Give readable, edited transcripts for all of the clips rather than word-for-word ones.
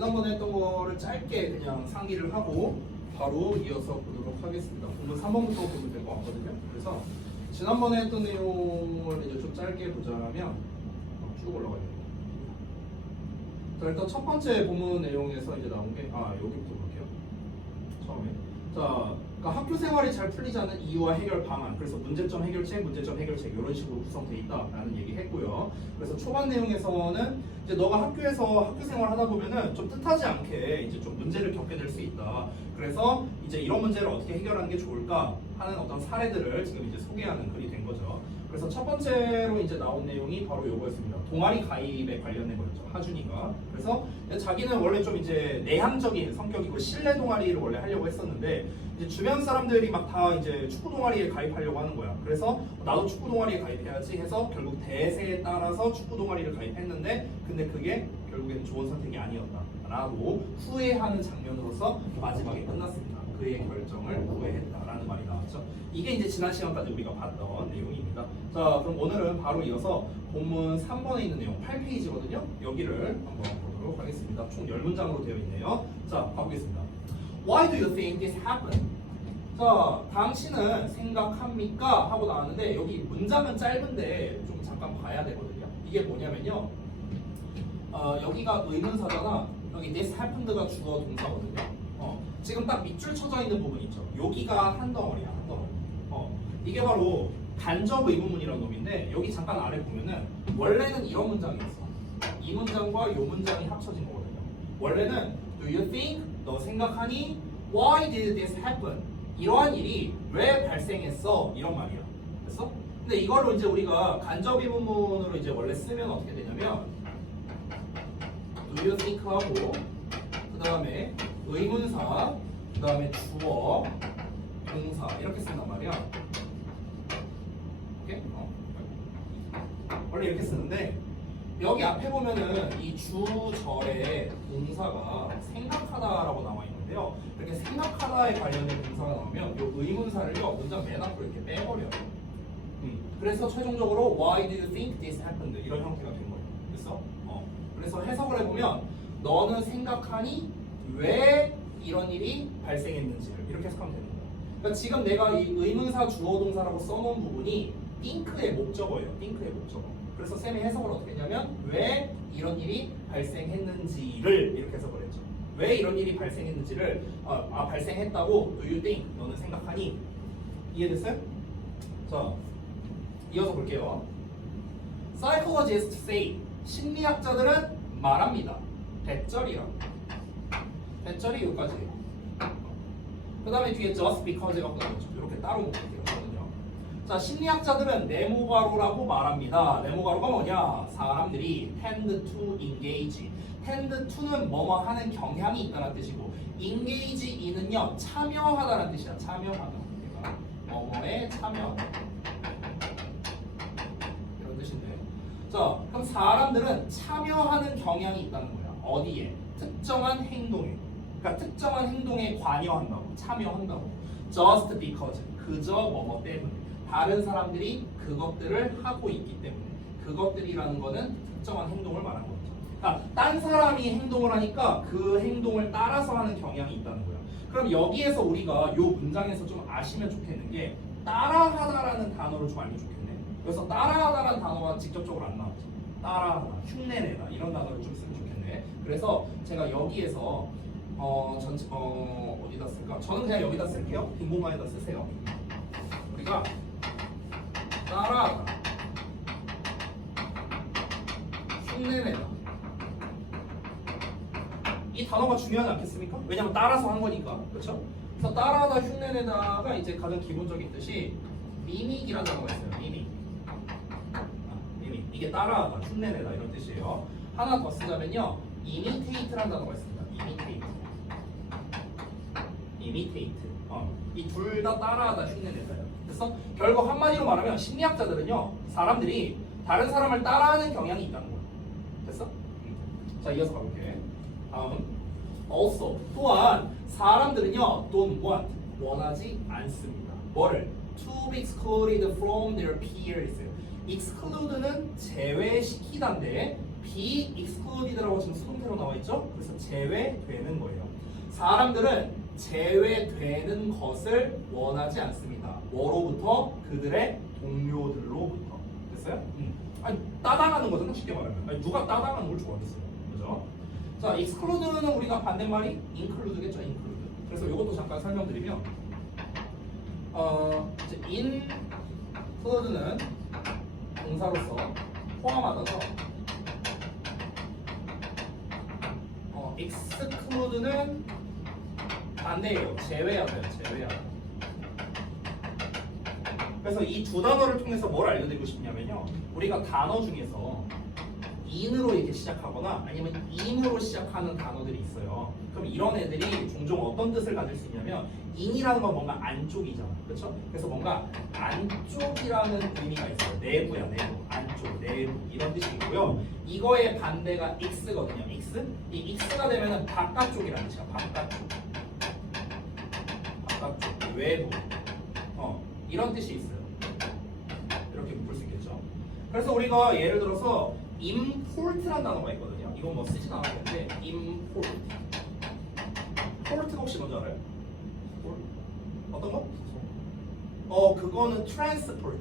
지난번에 했던 거를 짧게 그냥 상기를 하고 바로 이어서 보도록 하겠습니다. 본문 3번부터 보면 될 것 같거든요. 그래서 지난번에 했던 내용을 이제 좀 짧게 보자면 쭉 올라가야 돼요. 자, 일단 첫 번째 본문 내용에서 이제 나온 게 여기부터 볼게요. 처음에. 자, 그러니까 학교 생활이 잘 풀리지 않는 이유와 해결 방안. 그래서 문제점 해결책, 문제점 해결책 이런 식으로 구성되어 있다라는 얘기 했고요. 그래서 초반 내용에서는 이제 너가 학교에서 학교 생활 하다 보면은 좀 뜻하지 않게 이제 좀 문제를 겪게 될 수 있다. 그래서 이제 이런 문제를 어떻게 해결하는 게 좋을까 하는 어떤 사례들을 지금 이제 소개하는 글이 된 거죠. 그래서 첫 번째로 이제 나온 내용이 바로 요거였습니다. 동아리 가입에 관련된 거였죠. 하준이가. 그래서 자기는 원래 좀 이제 내향적인 성격이고 실내 동아리를 원래 하려고 했었는데 이제 주변 사람들이 막 다 이제 축구 동아리에 가입하려고 하는 거야. 그래서 나도 축구 동아리에 가입해야지 해서 결국 대세에 따라서 축구 동아리를 가입했는데 근데 그게 결국에는 좋은 선택이 아니었다라고 후회하는 장면으로서 마지막에 끝났습니다. 그의 결정을 후회했다라는 말이 나왔죠. 이게 이제 지난 시간까지 우리가 봤던 내용입니다. 자, 그럼 오늘은 바로 이어서 본문 3번에 있는 내용 8페이지거든요. 여기를 한번 보도록 하겠습니다. 총 10문장으로 되어 있네요. 자, 가보겠습니다. Why do you think this happened? 자, 당신은 생각합니까? 하고 나왔는데 여기 문장은 짧은데 좀 잠깐 봐야 되거든요. 이게 뭐냐면요. 여기가 의문사잖아. 여기 this happened가 주어 동사거든요. 지금 딱 밑줄 쳐져 있는 부분 있죠. 여기가 한 덩어리야, 한 덩어리. 이게 바로 간접 의문문이라는 놈인데 여기 잠깐 아래 보면은 원래는 이런 문장이었어. 이 문장과 이 문장이 합쳐진 거거든요. 원래는 Do you think? 너 생각하니? Why did this happen? 이러한 일이 왜 발생했어? 이런 말이야. 됐어? 근데 이걸로 이제 우리가 간접 의문문으로 이제 원래 쓰면 어떻게 되냐면 Do you think 하고 그 다음에 의문사, 그 다음에 주어, 동사 이렇게 쓴단 말이야. 오케이? 원래 이렇게 쓰는데 여기 앞에 보면은 이 주절에 동사가 생각하다라고 나와 있는데요. 이렇게 생각하다에 관련된 동사가 나오면 이 의문사를요 문장 맨 앞으로 이렇게 빼버려요. 그래서 최종적으로 Why did you think this happened? 이런 형태가 된 거예요. 그래서 그래서 해석을 해보면 너는 생각하니 왜 이런 일이 발생했는지를 이렇게 해석하면 되는 거예요. 그러니까 지금 내가 이 의문사 주어 동사라고 써놓은 부분이 think의 목적어예요. think의 목적어. 그래서 쌤이 해석을 어떻게 했냐면 왜 이런 일이 발생했는지를 이렇게 해석을 했죠. 왜 이런 일이 발생했는지를 발생했다고 do you think? 너는 생각하니? 이해됐어요? 자, 이어서 볼게요. Psychologists say 심리학자들은 말합니다. 배절이라. 배절이 여기까지. 그 다음에 뒤에 just because가 나오죠. 이렇게 따로 놓을게요. 자, 심리학자들은 네모가로라고 말합니다. 네모가로가 뭐냐? 사람들이 tend to engage. tend to는 뭐뭐 하는 경향이 있다는 뜻이고 engage in은요 참여하다는 뜻이야. 참여하다. 뭐뭐에 참여. 이런 뜻인데. 자, 그럼 사람들은 참여하는 경향이 있다는 거야. 어디에? 특정한 행동에. 그러니까 특정한 행동에 관여한다고, 참여한다고. Just because. 그저 뭐뭐 때문에. 다른 사람들이 그것들을 하고 있기 때문에. 그것들이라는 거는 특정한 행동을 말하는 거죠. 그러니까 딴 사람이 행동을 하니까 그 행동을 따라서 하는 경향이 있다는 거야. 그럼 여기에서 우리가 이 문장에서 좀 아시면 좋겠는 게 따라하다라는 단어를 좀 알면 좋겠네. 그래서 따라하다라는 단어가 직접적으로 안 나왔죠. 따라하다, 흉내내다 이런 단어를 좀 쓰면 좋겠네. 그래서 제가 여기에서 어디다 쓸까? 저는 그냥 여기다 쓸게요. 빈 공간에다 쓰세요. 우리가 따라하다, 흉내내다 이 단어가 중요하지 않겠습니까? 왜냐면 따라서 한 거니까. 그렇죠? 그래서 따라하다, 흉내내다가 이제 가장 기본적인 뜻이 미믹이라는 단어가 있어요. 미믹. 미믹. 이게 따라하다, 흉내내다 이런 뜻이에요. 하나 더 쓰자면요. imitate라는 단어가 있습니다. imitate. imitate. 이 둘 다 따라하다, 흉내내다요. 그래서 결국 한마디로 말하면 심리학자들은요. 사람들이 다른 사람을 따라하는 경향이 있다는 거예요. 됐어? 자, 이어서 가볼게. 다음. also. 또한 사람들은요. don't want. 원하지 않습니다. 뭐를? to be excluded from their peers. exclude는 제외시키다인데 be excluded라고 지금 수동태로 나와 있죠? 그래서 제외되는 거예요. 사람들은 제외되는 것을 원하지 않습니다. 뭐로부터? 그들의 동료들로부터. 됐어요? 아니 따당하는 거잖아 쉽게 말하면. 아니, 누가 따당하는 걸 좋아하겠어요? 그죠? 자, exclude는 우리가 반대말이 include겠죠, include. 그래서 이것도 잠깐 설명드리면, 이제 include는 동사로서 포함하다서, exclude는 반대예요, 제외하다요, 제외하다. 그래서 이 두 단어를 통해서 뭘 알려드리고 싶냐면요, 우리가 단어 중에서 in으로 이렇게 시작하거나 아니면 in으로 시작하는 단어들이 있어요. 그럼 이런 애들이 종종 어떤 뜻을 가질 수 있냐면 in이라는 건 뭔가 안쪽이잖아, 그렇죠? 그래서 뭔가 안쪽이라는 의미가 있어요. 내부야, 내부, 안쪽, 내부 이런 뜻이 있고요. 이거의 반대가 x거든요. x. 이 x가 되면은 바깥쪽이라는 뜻이야. 바깥쪽, 바깥쪽, 외부. 이런 뜻이 있어요. 이렇게 묶을 수 있겠죠. 그래서 우리가 예를 들어서 import라는 단어가 있거든요. 이건 뭐 쓰진 않았는데 import. port 혹시 뭔지 알아요? 어떤 거? 그거는 transport.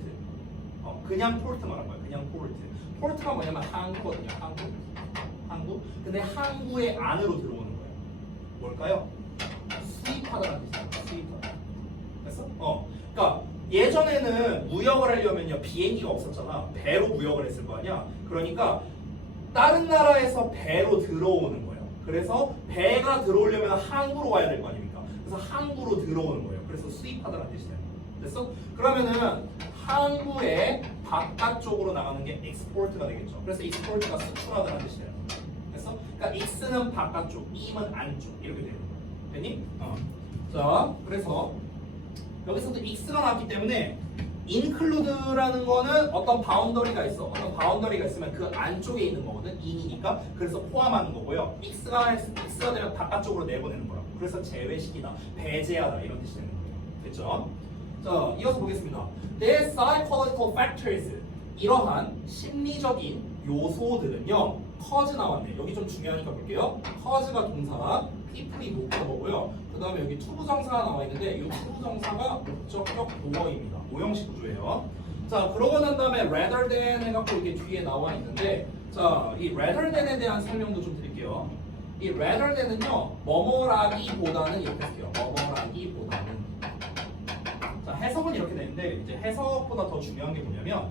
그냥 port 말한 거예요. 그냥 port. port가 뭐냐면 항구거든요. 항구. 항구. 근데 항구의 안으로 들어오는 거예요. 뭘까요? 수입하다라는 뜻이에요. 수입하다. 됐어? 그러니까 예전에는 무역을 하려면요 비행기가 없었잖아. 배로 무역을 했을 거 아니야. 그러니까 다른 나라에서 배로 들어오는 거예요. 그래서 배가 들어오려면 항구로 와야 될 거 아닙니까? 그래서 항구로 들어오는 거예요. 그래서 수입하다라는 뜻이에요. 됐어? 그러면은 항구의 바깥쪽으로 나가는 게 export가 되겠죠. 그래서 export가 수출하다라는 뜻이에요. 됐어? 그러니까 x는 바깥쪽, im은 안쪽 이렇게 되는 거예요. 됐니? 자, 그래서 여기서도 x가 나왔기 때문에 include라는 거는 어떤 바운더리가 있어. 어떤 바운더리가 있으면 그 안쪽에 있는 거거든. in이니까. 그래서 포함하는 거고요. x가 되면 바깥쪽으로 내보내는 거라고. 그래서 제외시키다, 배제하다 이런 뜻이 되는 거예요. 됐죠? 자, 이어서 보겠습니다. The psychological factors. 이러한 심리적인 요소들은요. cause 나왔네. 여기 좀 중요하니까 볼게요. cause가 동사, people이 목적어고요. 그 다음에 여기 투부정사가 나와 있는데 이 투부정사가 목적격 보어입니다. 오형식 구조예요. 자, 그러고 난 다음에 rather than 해갖고 이게 뒤에 나와 있는데, 자, 이 rather than에 대한 설명도 좀 드릴게요. 이 rather than은요, 뭐뭐라기보다는 이렇게 할게요. 뭐뭐라기보다는. 자, 해석은 이렇게 되는데, 이제 해석보다 더 중요한 게 뭐냐면,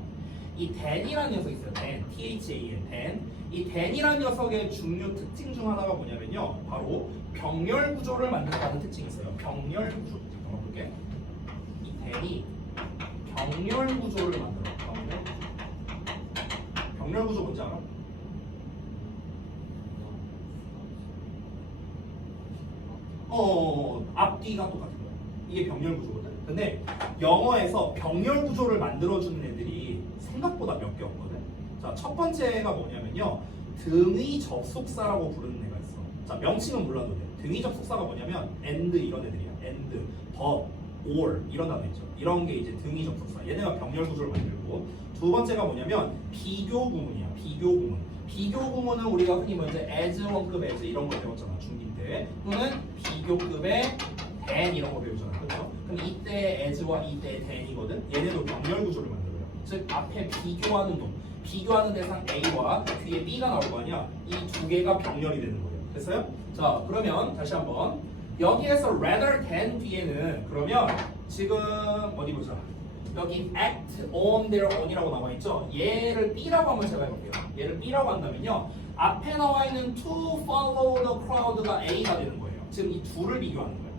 이 than이라는 녀석이 있어요. than, than, than. 이 than이라는 녀석의 중요 특징 중 하나가 뭐냐면요, 바로 병렬 구조를 만든다는 특징이 있어요. 병렬 구조. 잠깐만 볼게. 이 than이 병렬 구조를 만들어. 병렬 구조 뭔지 알아? 앞뒤가 똑같은 거야. 이게 병렬 구조거든. 근데 영어에서 병렬 구조를 만들어주는 애들이 생각보다 몇 개 없거든. 자, 첫 번째가 뭐냐면요, 등위 접속사라고 부르는 애가 있어. 자, 명칭은 몰라도 돼. 등위 접속사가 뭐냐면 and 이런 애들이야. and, but, or 이런 단어 있죠. 이런 게 이제 등위 접속사. 얘네가 병렬 구조를 만들고, 두 번째가 뭐냐면 비교 구문이야. 비교 구문. 비교 구문은 우리가 흔히 먼저 as, 원급 as 이런 거 배웠잖아. 중2 때. 또는 비교급의 than 이런 거 배우잖아. 그렇죠? 그럼 이때 as와 이때 than이거든. 얘네도 병렬 구조를 만들어요. 즉 앞에 비교하는 놈, 비교하는 대상 A와 뒤에 B가 나올 거 아니야. 이 두 개가 병렬이 되는 거예요. 됐어요? 자, 그러면 다시 한번 여기에서 rather than 뒤에는 그러면 지금 어디 보자. 여기 act on their own이라고 나와 있죠. 얘를 B라고 한번 제가 해볼게요. 얘를 B라고 한다면요, 앞에 나와 있는 to follow the crowd가 A가 되는 거예요. 지금 이 둘을 비교하는 거예요.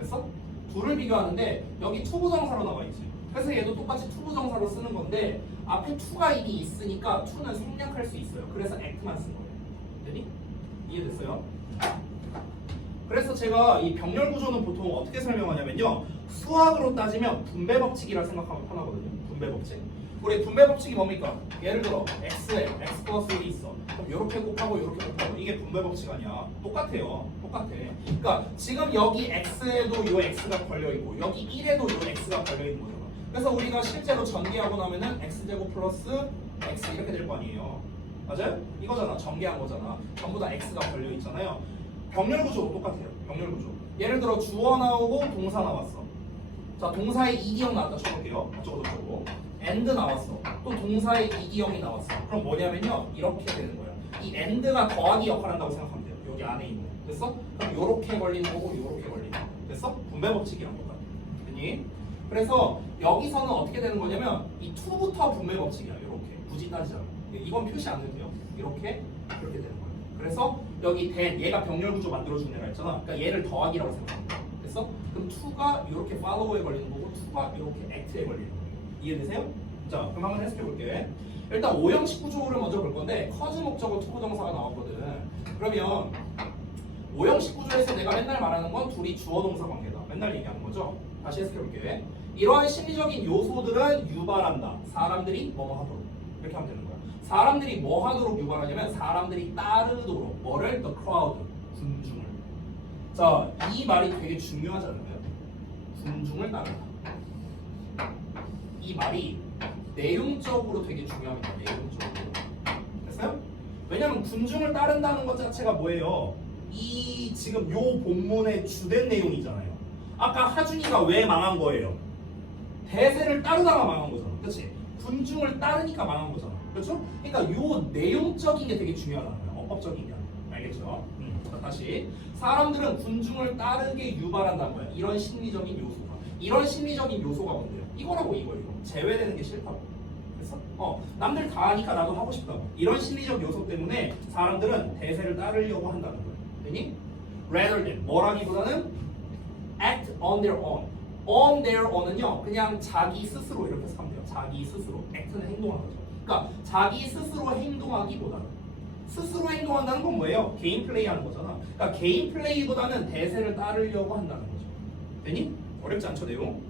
됐어? 둘을 비교하는데 여기 투부정사로 나와 있지. 그래서 얘도 똑같이 투부정사로 쓰는 건데 앞에 to가 이미 있으니까 to는 생략할 수 있어요. 그래서 act만 쓴 거예요. 됐니? 이해됐어요? 그래서 제가 이 병렬 구조는 보통 어떻게 설명하냐면요, 수학으로 따지면 분배 법칙이라 생각하면 편하거든요. 분배 법칙. 우리 분배 법칙이 뭡니까? 예를 들어 x에 x 플러스 1이 있어. 그럼 이렇게 곱하고 이렇게 곱하고 이게 분배 법칙 아니야? 똑같아요. 똑같아. 그러니까 지금 여기 x에도 요 x가 걸려 있고 여기 1에도 요 x가 걸려 있는 거잖아. 그래서 우리가 실제로 전개하고 나면은 x제곱 플러스 x 이렇게 될 거 아니에요. 맞아요? 이거잖아. 전개한 거잖아. 전부 다 X가 걸려 있잖아요. 병렬 구조도 똑같아요. 병렬 구조. 예를 들어 주어 나오고 동사 나왔어. 자, 동사의 이기형 나왔다 쳐볼게요. 어쩌고 and 나왔어. 또 동사의 이기형이 나왔어. 그럼 뭐냐면요, 이렇게 되는 거야. 이 and가 더하기 역할을 한다고 생각하면 돼요. 여기 안에 있는. 됐어? 그럼 요렇게 걸리는 거고 요렇게 걸리는 거. 됐어? 분배 법칙이랑 똑같아. 됐니? 그래서 여기서는 어떻게 되는 거냐면 이 to부터 분배 법칙이야. 이렇게. 굳이 따지자면. 이건 표시 안 해도 돼요. 이렇게 되는 거야. 그래서 여기 된 얘가 병렬 구조 만들어주는 애가 있잖아. 그러니까 얘를 더하기라고 생각하면 돼. 됐어? 그럼 2가 이렇게 follow에 걸리는 거고 2가 이렇게 act에 걸리는 거예요. 이해되세요? 자, 그럼 한번 해석해 볼게. 일단 오형식 구조를 먼저 볼 건데 커즈 목적어 투구 정사가 나왔거든. 그러면 오형식 구조에서 내가 맨날 말하는 건 둘이 주어 동사 관계다. 맨날 얘기하는 거죠. 다시 해석해 볼게. 이러한 심리적인 요소들은 유발한다. 사람들이 뭐뭐 하도록. 이렇게 하면 되는 거야. 사람들이 뭐 하도록 유발하냐면 사람들이 따르도록. 뭐를? The crowd. 군중을. 자, 이 말이 되게 중요하지 않나요? 군중을 따른다. 이 말이 내용적으로 되게 중요합니다. 내용적으로. 됐어요? 왜냐면 군중을 따른다는 것 자체가 뭐예요? 이 지금 요 본문의 주된 내용이잖아요. 아까 하준이가 왜 망한 거예요? 대세를 따르다가 망한 거잖아. 그렇지? 군중을 따르니까 망한 거잖아. 그렇죠? 그러니까 요 내용적인 게 되게 중요하다는 거야. 어법적인 게 아니라. 알겠죠? 자, 다시. 사람들은 군중을 따르게 유발한다는 거야. 이런 심리적인 요소가. 이런 심리적인 요소가 뭔데요? 이거라고 이거. 제외되는 게 싫다고. 그래서 남들 다 하니까 나도 하고 싶다고. 이런 심리적 요소 때문에 사람들은 대세를 따르려고 한다는 거예요. 되니? Rather than 뭐라기보다는 act on their own. On their own은요, 그냥 자기 스스로 이렇게 해석하면 돼요. 자기 스스로. act는 행동하는 거죠. 그러니까 자기 스스로 행동하기보다는 스스로 행동한다는 건 뭐예요? 개인 플레이 하는 거잖아. 그러니까 개인 플레이보다는 대세를 따르려고 한다는 거죠. 되니? 어렵지 않죠, 내용?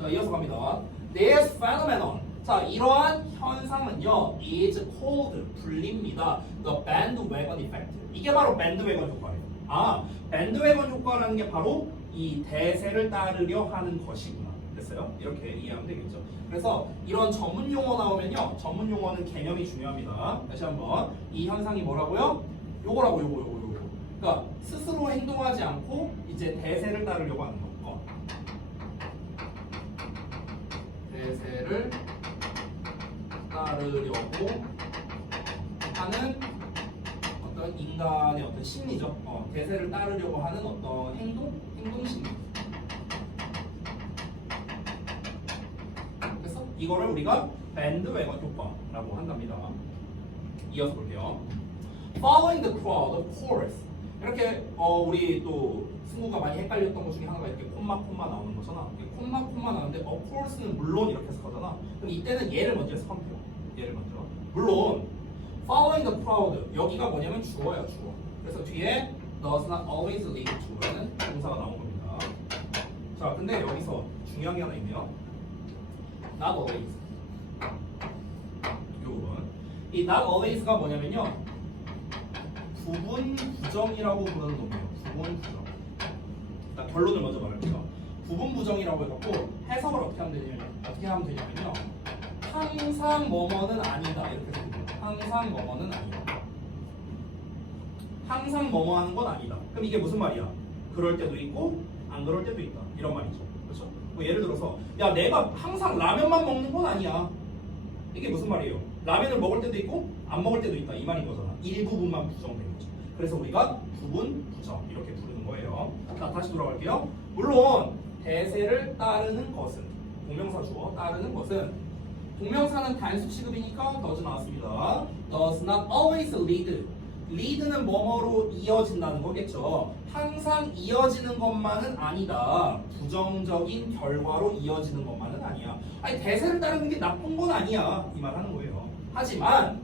자, 이어서 갑니다. This phenomenon. 자, 이러한 현상은요, is called, 불립니다. The bandwagon effect. 이게 바로 bandwagon 효과예요. 아, bandwagon 효과라는 게 바로 이 대세를 따르려 하는 것이구나. 됐어요? 이렇게 이해하면 되겠죠. 그래서 이런 전문 용어 나오면요, 전문 용어는 개념이 중요합니다. 다시 한번 이 현상이 뭐라고요? 요거라고 요거. 그러니까 스스로 행동하지 않고 이제 대세를 따르려고 하는 거. 대세를 따르려고 하는 어떤 인간의 어떤 심리죠. 대세를 따르려고 하는 어떤 행동 심리. 그래서 이거를 우리가 밴드웨건 효과라고 한답니다. 이어서 볼게요. Following the crowd, of course. 이렇게 우리 또 승우가 많이 헷갈렸던 것 중에 하나가 이렇게 콤마 나오는 거잖아. 콤마 나오는데 of course는 물론 이렇게 해석하잖아. 그럼 이때는 얘를 먼저 해석하면 돼요. 얘를 먼저. 물론 following the crowd 여기가 뭐냐면 주어야 주어. 그래서 뒤에 does not always lead to라는 동사가 나온 겁니다. 자, 근데 여기서 중요한 게 하나 있네요. not always. 요 부분. 이 not always가 뭐냐면요, 부분 부정이라고 부르는 놈이에요. 부분 부정. 일단 결론을 먼저 말할게요. 부분 부정이라고 해갖고 해석을 어떻게 하면 되냐면요. 항상 뭐뭐는 아니다 이렇게 됩니다. 항상 뭐뭐는 아니다. 항상 뭐뭐 하는 건 아니다. 그럼 이게 무슨 말이야? 그럴 때도 있고 안 그럴 때도 있다. 이런 말이죠. 그렇죠? 뭐 예를 들어서 야, 내가 항상 라면만 먹는 건 아니야. 이게 무슨 말이에요? 라면을 먹을 때도 있고 안 먹을 때도 있다. 이 말인 거잖아. 일부분만 부정된 거죠. 그래서 우리가 부분 부정 이렇게 부르는 거예요. 자, 다시 돌아갈게요. 물론 대세를 따르는 것은 동명사 주어 따르는 것은 동명사는 단수 취급이니까 does 나왔습니다. does not always lead. lead는 뭐뭐로 이어진다는 거겠죠. 항상 이어지는 것만은 아니다. 부정적인 결과로 이어지는 것만은 아니야. 아니, 대세를 따르는 게 나쁜 건 아니야. 이 말 하는 거예요. 하지만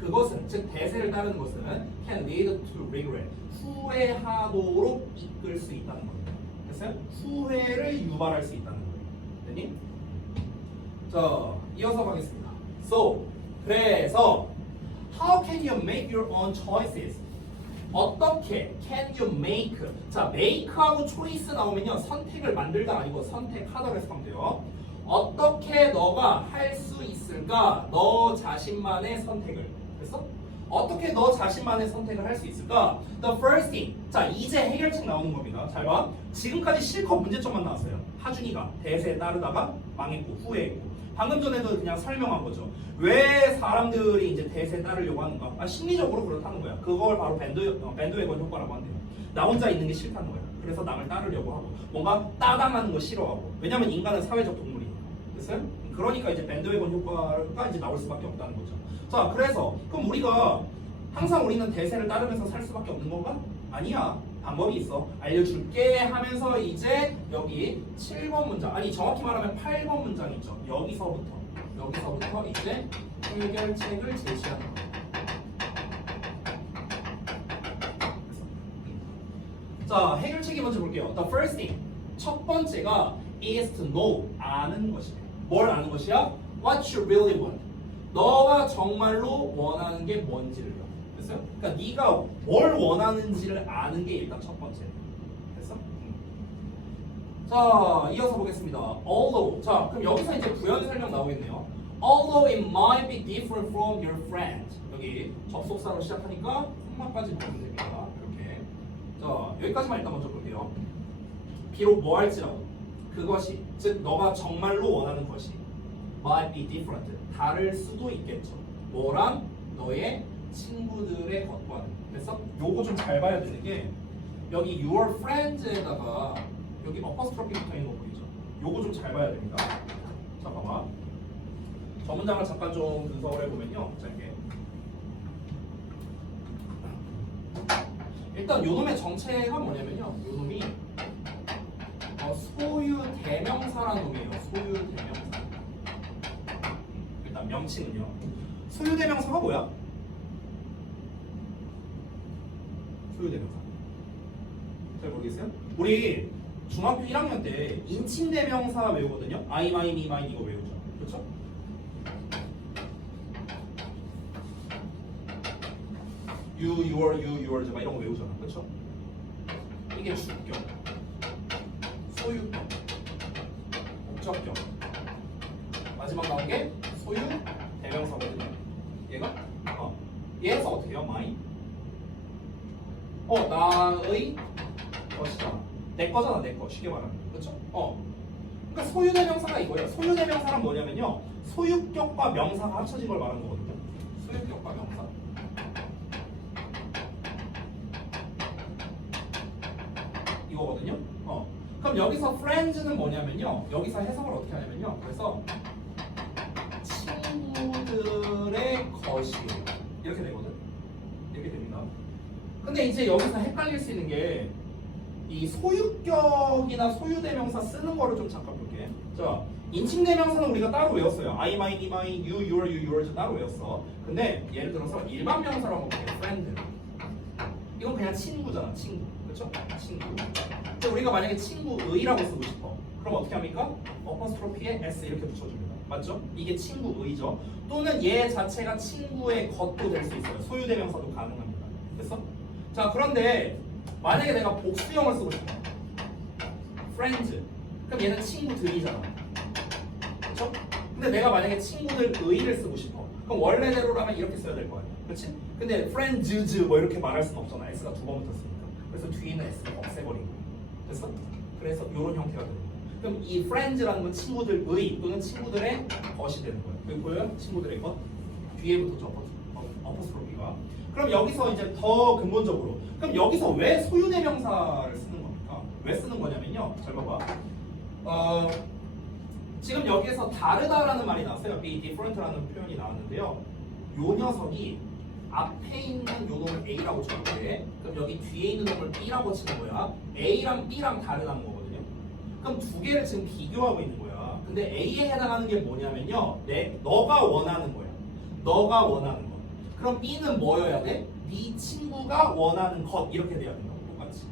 그것은, 즉 대세를 따르는 것은 can lead to regret. 후회하도록 이끌 수 있다는 겁니다. 됐어요? 후회를 유발할 수 있다는 거예요. 됐니? 자, 이어서 가겠습니다. So, 그래서 how can you make your own choices? 어떻게 can you make? 자, make하고 choice 나오면요, 선택을 만들다 아니고 선택하다로 해석하면 돼요. 어떻게 너가 할 수 있을까? 있을까? 너 자신만의 선택을. 됐어? 어떻게 너 자신만의 선택을 할 수 있을까? The first thing. 자, 이제 해결책 나오는 겁니다. 잘 봐. 지금까지 실컷 문제점만 나왔어요. 하준이가 대세에 따르다가 망했고 후회했고. 방금 전에도 그냥 설명한 거죠. 왜 사람들이 이제 대세에 따르려고 하는가? 심리적으로 그렇다는 거야. 그걸 바로 밴드웨건 효과라고 한대요. 나 혼자 있는 게 싫다는 거야. 그래서 남을 따르려고 하고 뭔가 따당하는 거 싫어하고. 왜냐면 인간은 사회적 동물이니까. 됐어요? 그러니까 이제 밴드웨건 효과가 이제 나올 수밖에 없다는 거죠. 자, 그래서 그럼 우리가 항상 우리는 대세를 따르면서 살 수밖에 없는 건가? 아니야. 방법이 있어. 알려줄게 하면서 이제 여기 7번 문장, 아니 정확히 말하면 8번 문장 있죠. 여기서부터 이제 해결책을 제시하는 거예요. 자, 해결책이 먼저 볼게요. The first thing. 첫 번째가 is to know. 아는 것이에요. 뭘 아는 것이야? What you really want. 너가 정말로 원하는 게 뭔지를요. 됐어요? 그러니까 네가 뭘 원하는지를 아는 게 일단 첫 번째. 됐어? 자, 이어서 보겠습니다. Although. 자, 그럼 여기서 이제 부연 설명 나오겠네요. Although it might be different from your friend. 여기 접속사로 시작하니까 콤마까지 보면 됩니다. 이렇게. 자, 여기까지만 일단 먼저 볼게요. 비록 뭐 할지라도 그것이, 즉 너가 정말로 원하는 것이 might be different. 다를 수도 있겠죠. 뭐랑? 너의 친구들의 것과는. 됐어? 요거 좀 잘 봐야 되는 게 여기 your friends에다가 여기 어퍼스트로피 붙어 있는 거 보이죠? 요거 좀 잘 봐야 됩니다. 자, 봐봐. 저 문장을 잠깐 좀 분석을 해보면요. 자, 이게 일단 요놈의 정체가 뭐냐면요. 요놈이 소유 대명사라는 놈이에요. 소유 대명사. 일단 명칭은요. 소유 대명사가 뭐야? 소유 대명사. 잘 모르겠어요? 우리 중학교 1학년 때 인칭 대명사 외우거든요. I, my, me, mine 이거 외우죠. 그렇죠? you, your, yours 막 이런 거 외우잖아. 그렇죠? 이게 주격, 소유격, 목적격. 마지막 나온 게 소유 대명사거든요. 얘가 얘에서 어떻게 해요? mine. 나의 것이잖아. 내 거잖아, 내 거. 쉽게 말하면. 그렇죠? 그러니까 소유 대명사가 이거예요. 소유 대명사란 뭐냐면요. 소유격과 명사가 합쳐진 걸 말하는 거거든요. 소유격과 명사. 이거거든요. 그럼 여기서 friends는 뭐냐면요. 여기서 해석을 어떻게 하냐면요. 그래서 친구들의 것이에요. 이렇게 되거든. 이렇게 됩니다. 근데 이제 여기서 헷갈릴 수 있는 게 이 소유격이나 소유대명사 쓰는 거를 좀 잠깐 볼게. 자, 인칭대명사는 우리가 따로 외웠어요. I, mine, me, mine, you, your, you, yours 따로 외웠어. 근데 예를 들어서 일반 명사로 한번 볼게요. friend. 이건 그냥 친구잖아. 친구. 그렇죠? 친구. 근데 우리가 만약에 친구의라고 쓰고 싶어. 그럼 어떻게 합니까? 어퍼스트로피에 s 이렇게 붙여줍니다. 맞죠? 이게 친구의죠. 또는 얘 자체가 친구의 것도 될 수 있어요. 소유대명사도 가능합니다. 됐어? 자, 그런데 만약에 내가 복수형을 쓰고 싶어. friends. 그럼 얘는 친구들이잖아. 그렇죠? 근데 내가 만약에 친구들의를 쓰고 싶어. 그럼 원래대로라면 이렇게 써야 될 거 아니야. 그렇지? 근데 friends 뭐 이렇게 말할 수는 없잖아. s가 두 번 붙었으니까. 그래서 뒤에 있는 s를 없애버리고. 됐어? 그래서 이런 형태가 되는 거야. 그럼 이 friends라는 건 친구들의 또는 친구들의 것이 되는 거예요. 여기 보여요? 친구들의 것. 뒤에 붙었죠. 어퍼스트로피가. 그럼 여기서 이제 더 근본적으로 그럼 여기서 왜 소유대명사를 쓰는 겁니까? 왜 쓰는 거냐면요. 잘 봐봐. 지금 여기에서 다르다라는 말이 나왔어요. be different라는 표현이 나왔는데요. 요 녀석이 앞에 있는 요 놈을 A라고 쳤는데 그럼 여기 뒤에 있는 놈을 B라고 치는 거야. A랑 B랑 다르다는 거거든요. 그럼 두 개를 지금 비교하고 있는 거야. 근데 A에 해당하는 게 뭐냐면요. 너가 원하는 거야. 너가 원하는 거. 그럼 B는 뭐여야 돼? 네 친구가 원하는 것 이렇게 돼야 된다. 똑같이.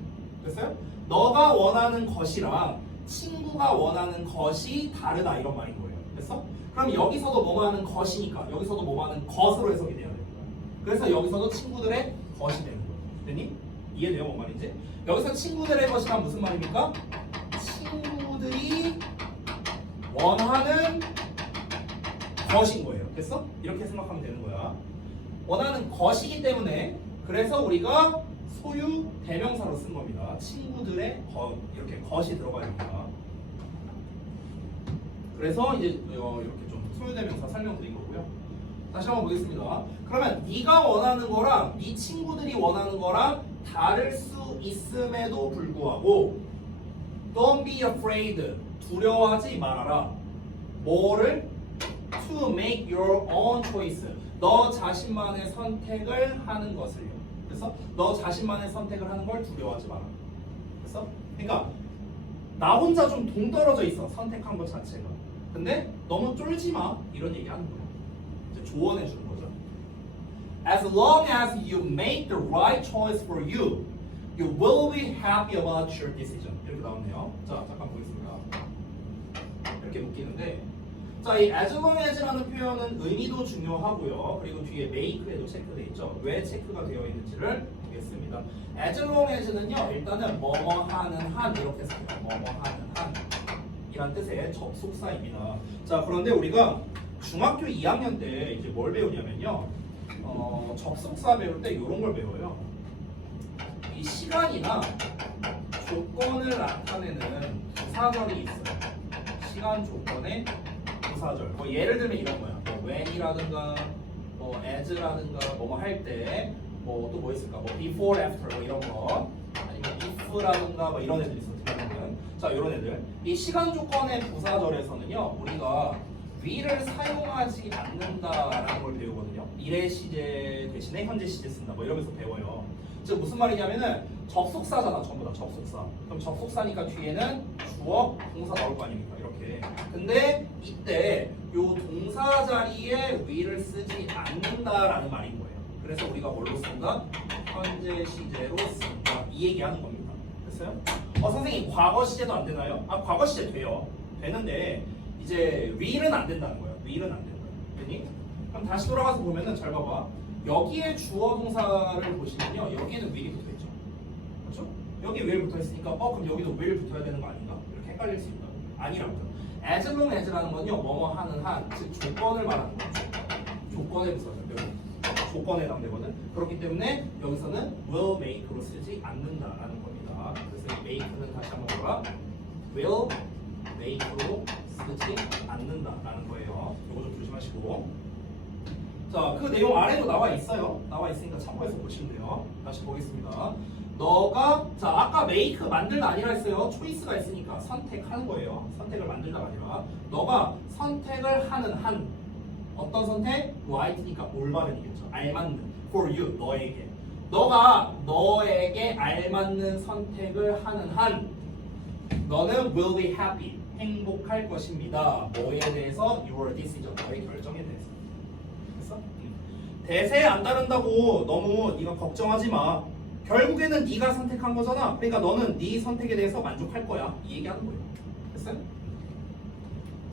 됐어요? 너가 원하는 것이랑 친구가 원하는 것이 다르다 이런 말인 거예요. 됐어? 그럼 여기서도 뭐뭐 하는 것이니까 여기서도 뭐뭐 하는 것으로 해석이 돼야 됩니다. 그래서 여기서도 친구들의 것이 되는 거예요. 됐니? 이해돼요? 뭔 말인지? 여기서 친구들의 것이란 무슨 말입니까? 친구들이 원하는 것인 거예요. 됐어? 이렇게 생각하면 되는 거야. 원하는 것이기 때문에 그래서 우리가 소유 대명사로 쓴 겁니다. 친구들의 것 이렇게 것이 들어가야 됩니다. 그래서 이제 이렇게 좀 소유 대명사 설명드린 거고요. 다시 한번 보겠습니다. 그러면 네가 원하는 거랑 네 친구들이 원하는 거랑 다를 수 있음에도 불구하고 Don't be afraid. 두려워하지 말아라. 뭐를? To make your own choice. 너 자신만의 선택을 하는 것을요. 그래서 너 자신만의 선택을 하는 걸 두려워하지 마라. 그래서 그러니까 나 혼자 좀 동떨어져 있어. 선택한 것 자체가. 근데 너무 쫄지 마. 이런 얘기 하는 거예요. 이제 조언해 주는 거죠. As long as you make the right choice for you, you will be happy about your decision. 이렇게 나오네요. 자, 잠깐 보겠습니다. 이렇게 묶이는데, 자, 이 as long as라는 표현은 의미도 중요하고요. 그리고 뒤에 make에도 체크돼 있죠. 왜 체크가 되어 있는지를 보겠습니다. as long as는요, 일단은 뭐뭐 하는 한 이렇게 써요. 뭐뭐 하는 한 이란 뜻의 접속사입니다. 자, 그런데 우리가 중학교 2학년 때 이제 뭘 배우냐면요, 접속사 배울 때 이런 걸 배워요. 이 시간이나 조건을 나타내는 부사절이 있어요. 시간 조건의 부사절. 뭐 예를 들면 이런 거야. 뭐 when이라든가, 뭐 as라든가, 뭐뭐 할 때, 뭐 또 뭐 있을까? 뭐 before, after 뭐 이런 거. 아니면 if라든가 뭐 이런 애들 있어. 자, 이런 애들. 이 시간 조건의 부사절에서는요, 우리가 위를 사용하지 않는다라는 걸 배우거든요. 미래 시제 대신에 현재 시제 쓴다. 뭐 이러면서 배워요. 즉 무슨 말이냐면은 접속사잖아, 전부 다 접속사. 그럼 접속사니까 뒤에는 주어, 동사 나올 거 아닙니까? 이렇게. 근데 이때 요 동사 자리에 위를 쓰지 않는다라는 말인 거예요. 그래서 우리가 뭘로 쓴다? 현재 시제로 쓴다. 이 얘기하는 겁니다. 됐어요? 선생님 과거 시제도 안 되나요? 아, 과거 시제 돼요. 되는데 이제 will은 안 된다는 거예요. will은 안 된다. 됐니? 그럼 다시 돌아가서 보면은 잘 봐봐. 여기에 주어 동사를 보시면요, 여기에는 will이 붙어 있죠. 그렇죠? 여기 will 붙어 있으니까 그럼 여기도 will 붙어야 되는 거 아닌가? 이렇게 헷갈릴 수 있다. 아니라고요. as long as라는 건요, 뭐뭐 하는 한, 즉 조건을 말하는 거죠. 조건의 부사죠. 조건에 해당되거든. 그렇기 때문에 여기서는 will make로 쓰지 않는다라는 겁니다. 그래서 이 make는 다시 한번 봐봐. will make로 쓰지 않는다라는 거예요. 이거 좀 조심하시고. 자, 그 내용 아래도 나와 있어요. 나와 있으니까 참고해서 보시면 돼요. 다시 보겠습니다. 너가 자, 아까 make 만들다 아니라 했어요. 초이스가 있으니까 선택하는 거예요. 선택을 만들다가 아니라 너가 선택을 하는 한 어떤 선택? right니까 올바른이겠죠. 알맞는 for you 너에게 너가 너에게 알맞는 선택을 하는 한 너는 will be happy 행복할 것입니다. 뭐에 대해서? your decision 너의 결정에 대해서. 됐어? 대세에 안 따른다고 너무 네가 걱정하지 마. 결국에는 네가 선택한 거잖아. 그러니까 너는 네 선택에 대해서 만족할 거야. 이 얘기하는 거예요. 됐어요?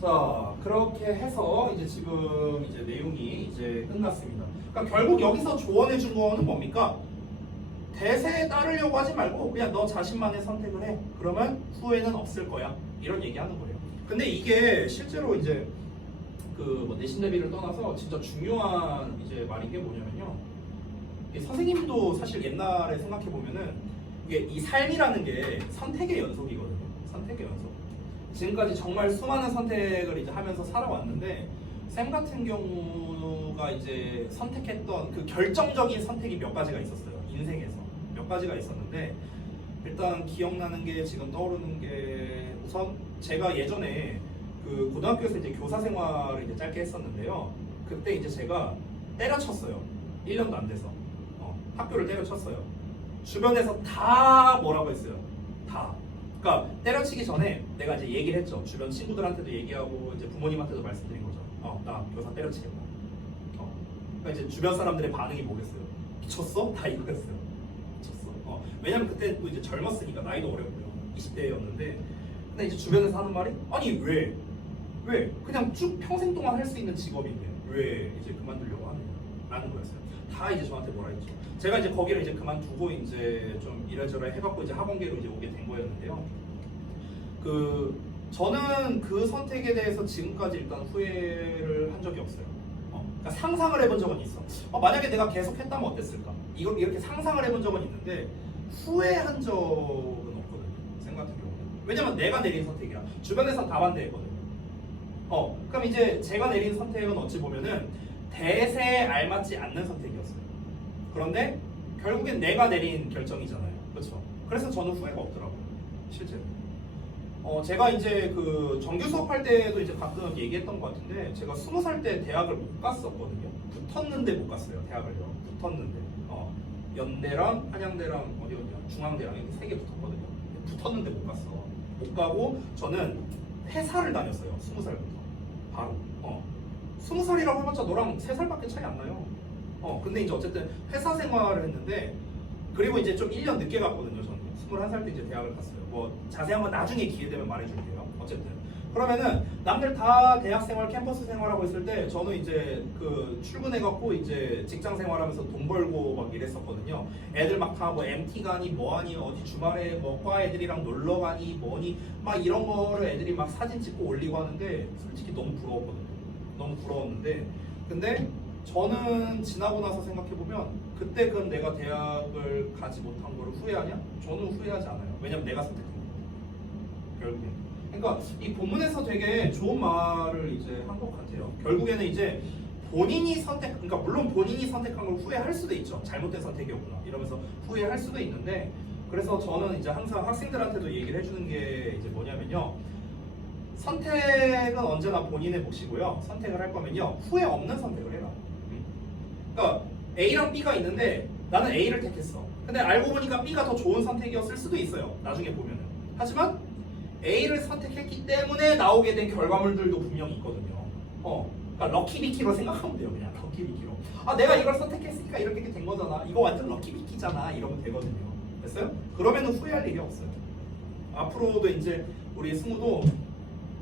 자, 그렇게 해서 이제 지금 이제 내용이 이제 끝났습니다. 그러니까 결국 여기서 조언해 준 거는 뭡니까? 대세에 따르려고 하지 말고 그냥 너 자신만의 선택을 해. 그러면 후회는 없을 거야. 이런 얘기하는 거예요. 근데 이게 실제로 이제 그 내신 대비를 떠나서 진짜 중요한 이제 말인 게 뭐냐면요. 선생님도 사실 옛날에 생각해 보면은 이게 이 삶이라는 게 선택의 연속이거든요. 선택의 연속. 지금까지 정말 수많은 선택을 이제 하면서 살아왔는데 쌤 같은 경우가 이제 선택했던 그 결정적인 선택이 몇 가지가 있었어요. 인생에서 몇 가지가 있었는데 일단 기억나는 게 지금 떠오르는 게 우선 제가 예전에 그 고등학교에서 이제 교사 생활을 이제 짧게 했었는데요. 그때 이제 제가 때려쳤어요. 1년도 안 돼서 학교를 때려쳤어요. 주변에서 다 뭐라고 했어요. 다. 그러니까 때려치기 전에 내가 이제 얘기를 했죠. 주변 친구들한테도 얘기하고 이제 부모님한테도 말씀드린 거죠. 나 교사 때려치겠다. 그러니까 이제 주변 사람들의 반응이 뭐겠어요? 미쳤어? 다 이거였어요. 미쳤어. 왜냐면 그때 또 이제 젊었으니까 나이도 어렸고요. 20대였는데 근데 이제 주변에서 하는 말이 아니 왜? 그냥 쭉 평생 동안 할 수 있는 직업인데 왜 이제 그만두려고 하느냐? 라는 거였어요. 다 이제 저한테 뭐라 했죠. 제가 이제 거기를 이제 그만두고 이제 좀 이래저래 해갖고 이제 학원계로 이제 오게 된 거였는데요. 그 저는 그 선택에 대해서 지금까지 일단 후회를 한 적이 없어요. 그러니까 상상을 해본 적은 있어. 만약에 내가 계속 했다면 어땠을까? 이걸 이렇게 상상을 해본 적은 있는데 후회한 적은 없거든요. 생 같은 경우는. 왜냐면 내가 내린 선택이야. 주변에선 다 반대했거든요. 그럼 이제 제가 내린 선택은 어찌 보면은 대세에 알맞지 않는 선택이었어요. 그런데 결국엔 내가 내린 결정이잖아요. 그렇죠? 그래서 저는 후회가 없더라고요. 실제로. 제가 이제 그 정규 수업할 때도 이제 가끔 얘기했던 것 같은데 제가 20살 때 대학을 못 갔었거든요. 붙었는데 못 갔어요. 대학을요. 붙었는데. 연대랑 한양대랑 어디였냐? 중앙대랑 이렇게 3개 붙었거든요. 붙었는데 못 갔어. 못 가고 저는 회사를 다녔어요. 20살부터. 바로. 20살이라고 해봤자 너랑 3살밖에 차이 안 나요. 근데 이제 어쨌든 회사 생활을 했는데 그리고 이제 좀 1년 늦게 갔거든요. 저는 21살 때 이제 대학을 갔어요. 뭐 자세한 건 나중에 기회 되면 말해줄게요. 어쨌든 그러면은 남들 다 대학 생활, 캠퍼스 생활하고 있을 때 저는 이제 그 출근해갖고 이제 직장 생활하면서 돈 벌고 막 이랬었거든요. 애들 막 다 뭐 MT 가니 뭐하니 어디 주말에 뭐 과 애들이랑 놀러 가니 뭐니 막 이런 거를 애들이 막 사진 찍고 올리고 하는데 솔직히 너무 부러웠거든요. 너무 부러웠는데 근데 저는 지나고 나서 생각해보면 그때 그럼 내가 대학을 가지 못한 거를 후회하냐? 저는 후회하지 않아요. 왜냐면 내가 선택한 거예요. 결국엔. 그러니까 이 본문에서 되게 좋은 말을 이제 한 것 같아요. 결국에는 이제 본인이 선택, 그러니까 물론 본인이 선택한 걸 후회할 수도 있죠. 잘못된 선택이었구나 이러면서 후회할 수도 있는데 그래서 저는 이제 항상 학생들한테도 얘기를 해주는 게 이제 뭐냐면요. 선택은 언제나 본인의 몫이고요. 선택을 할 거면요. 후회 없는 선택을 해라. 그러니까 A랑 B가 있는데 나는 A를 택했어. 근데 알고 보니까 B가 더 좋은 선택이었을 수도 있어요. 나중에 보면은. 하지만 A를 선택했기 때문에 나오게 된 결과물들도 분명히 있거든요. 그러니까 럭키비키로 생각하면 돼요. 그냥 럭키비키로. 내가 이걸 선택했으니까 이렇게 된 거잖아. 이거 완전 럭키비키잖아. 이러면 되거든요. 됐어요? 그러면은 후회할 일이 없어요. 앞으로도 이제 우리 승우도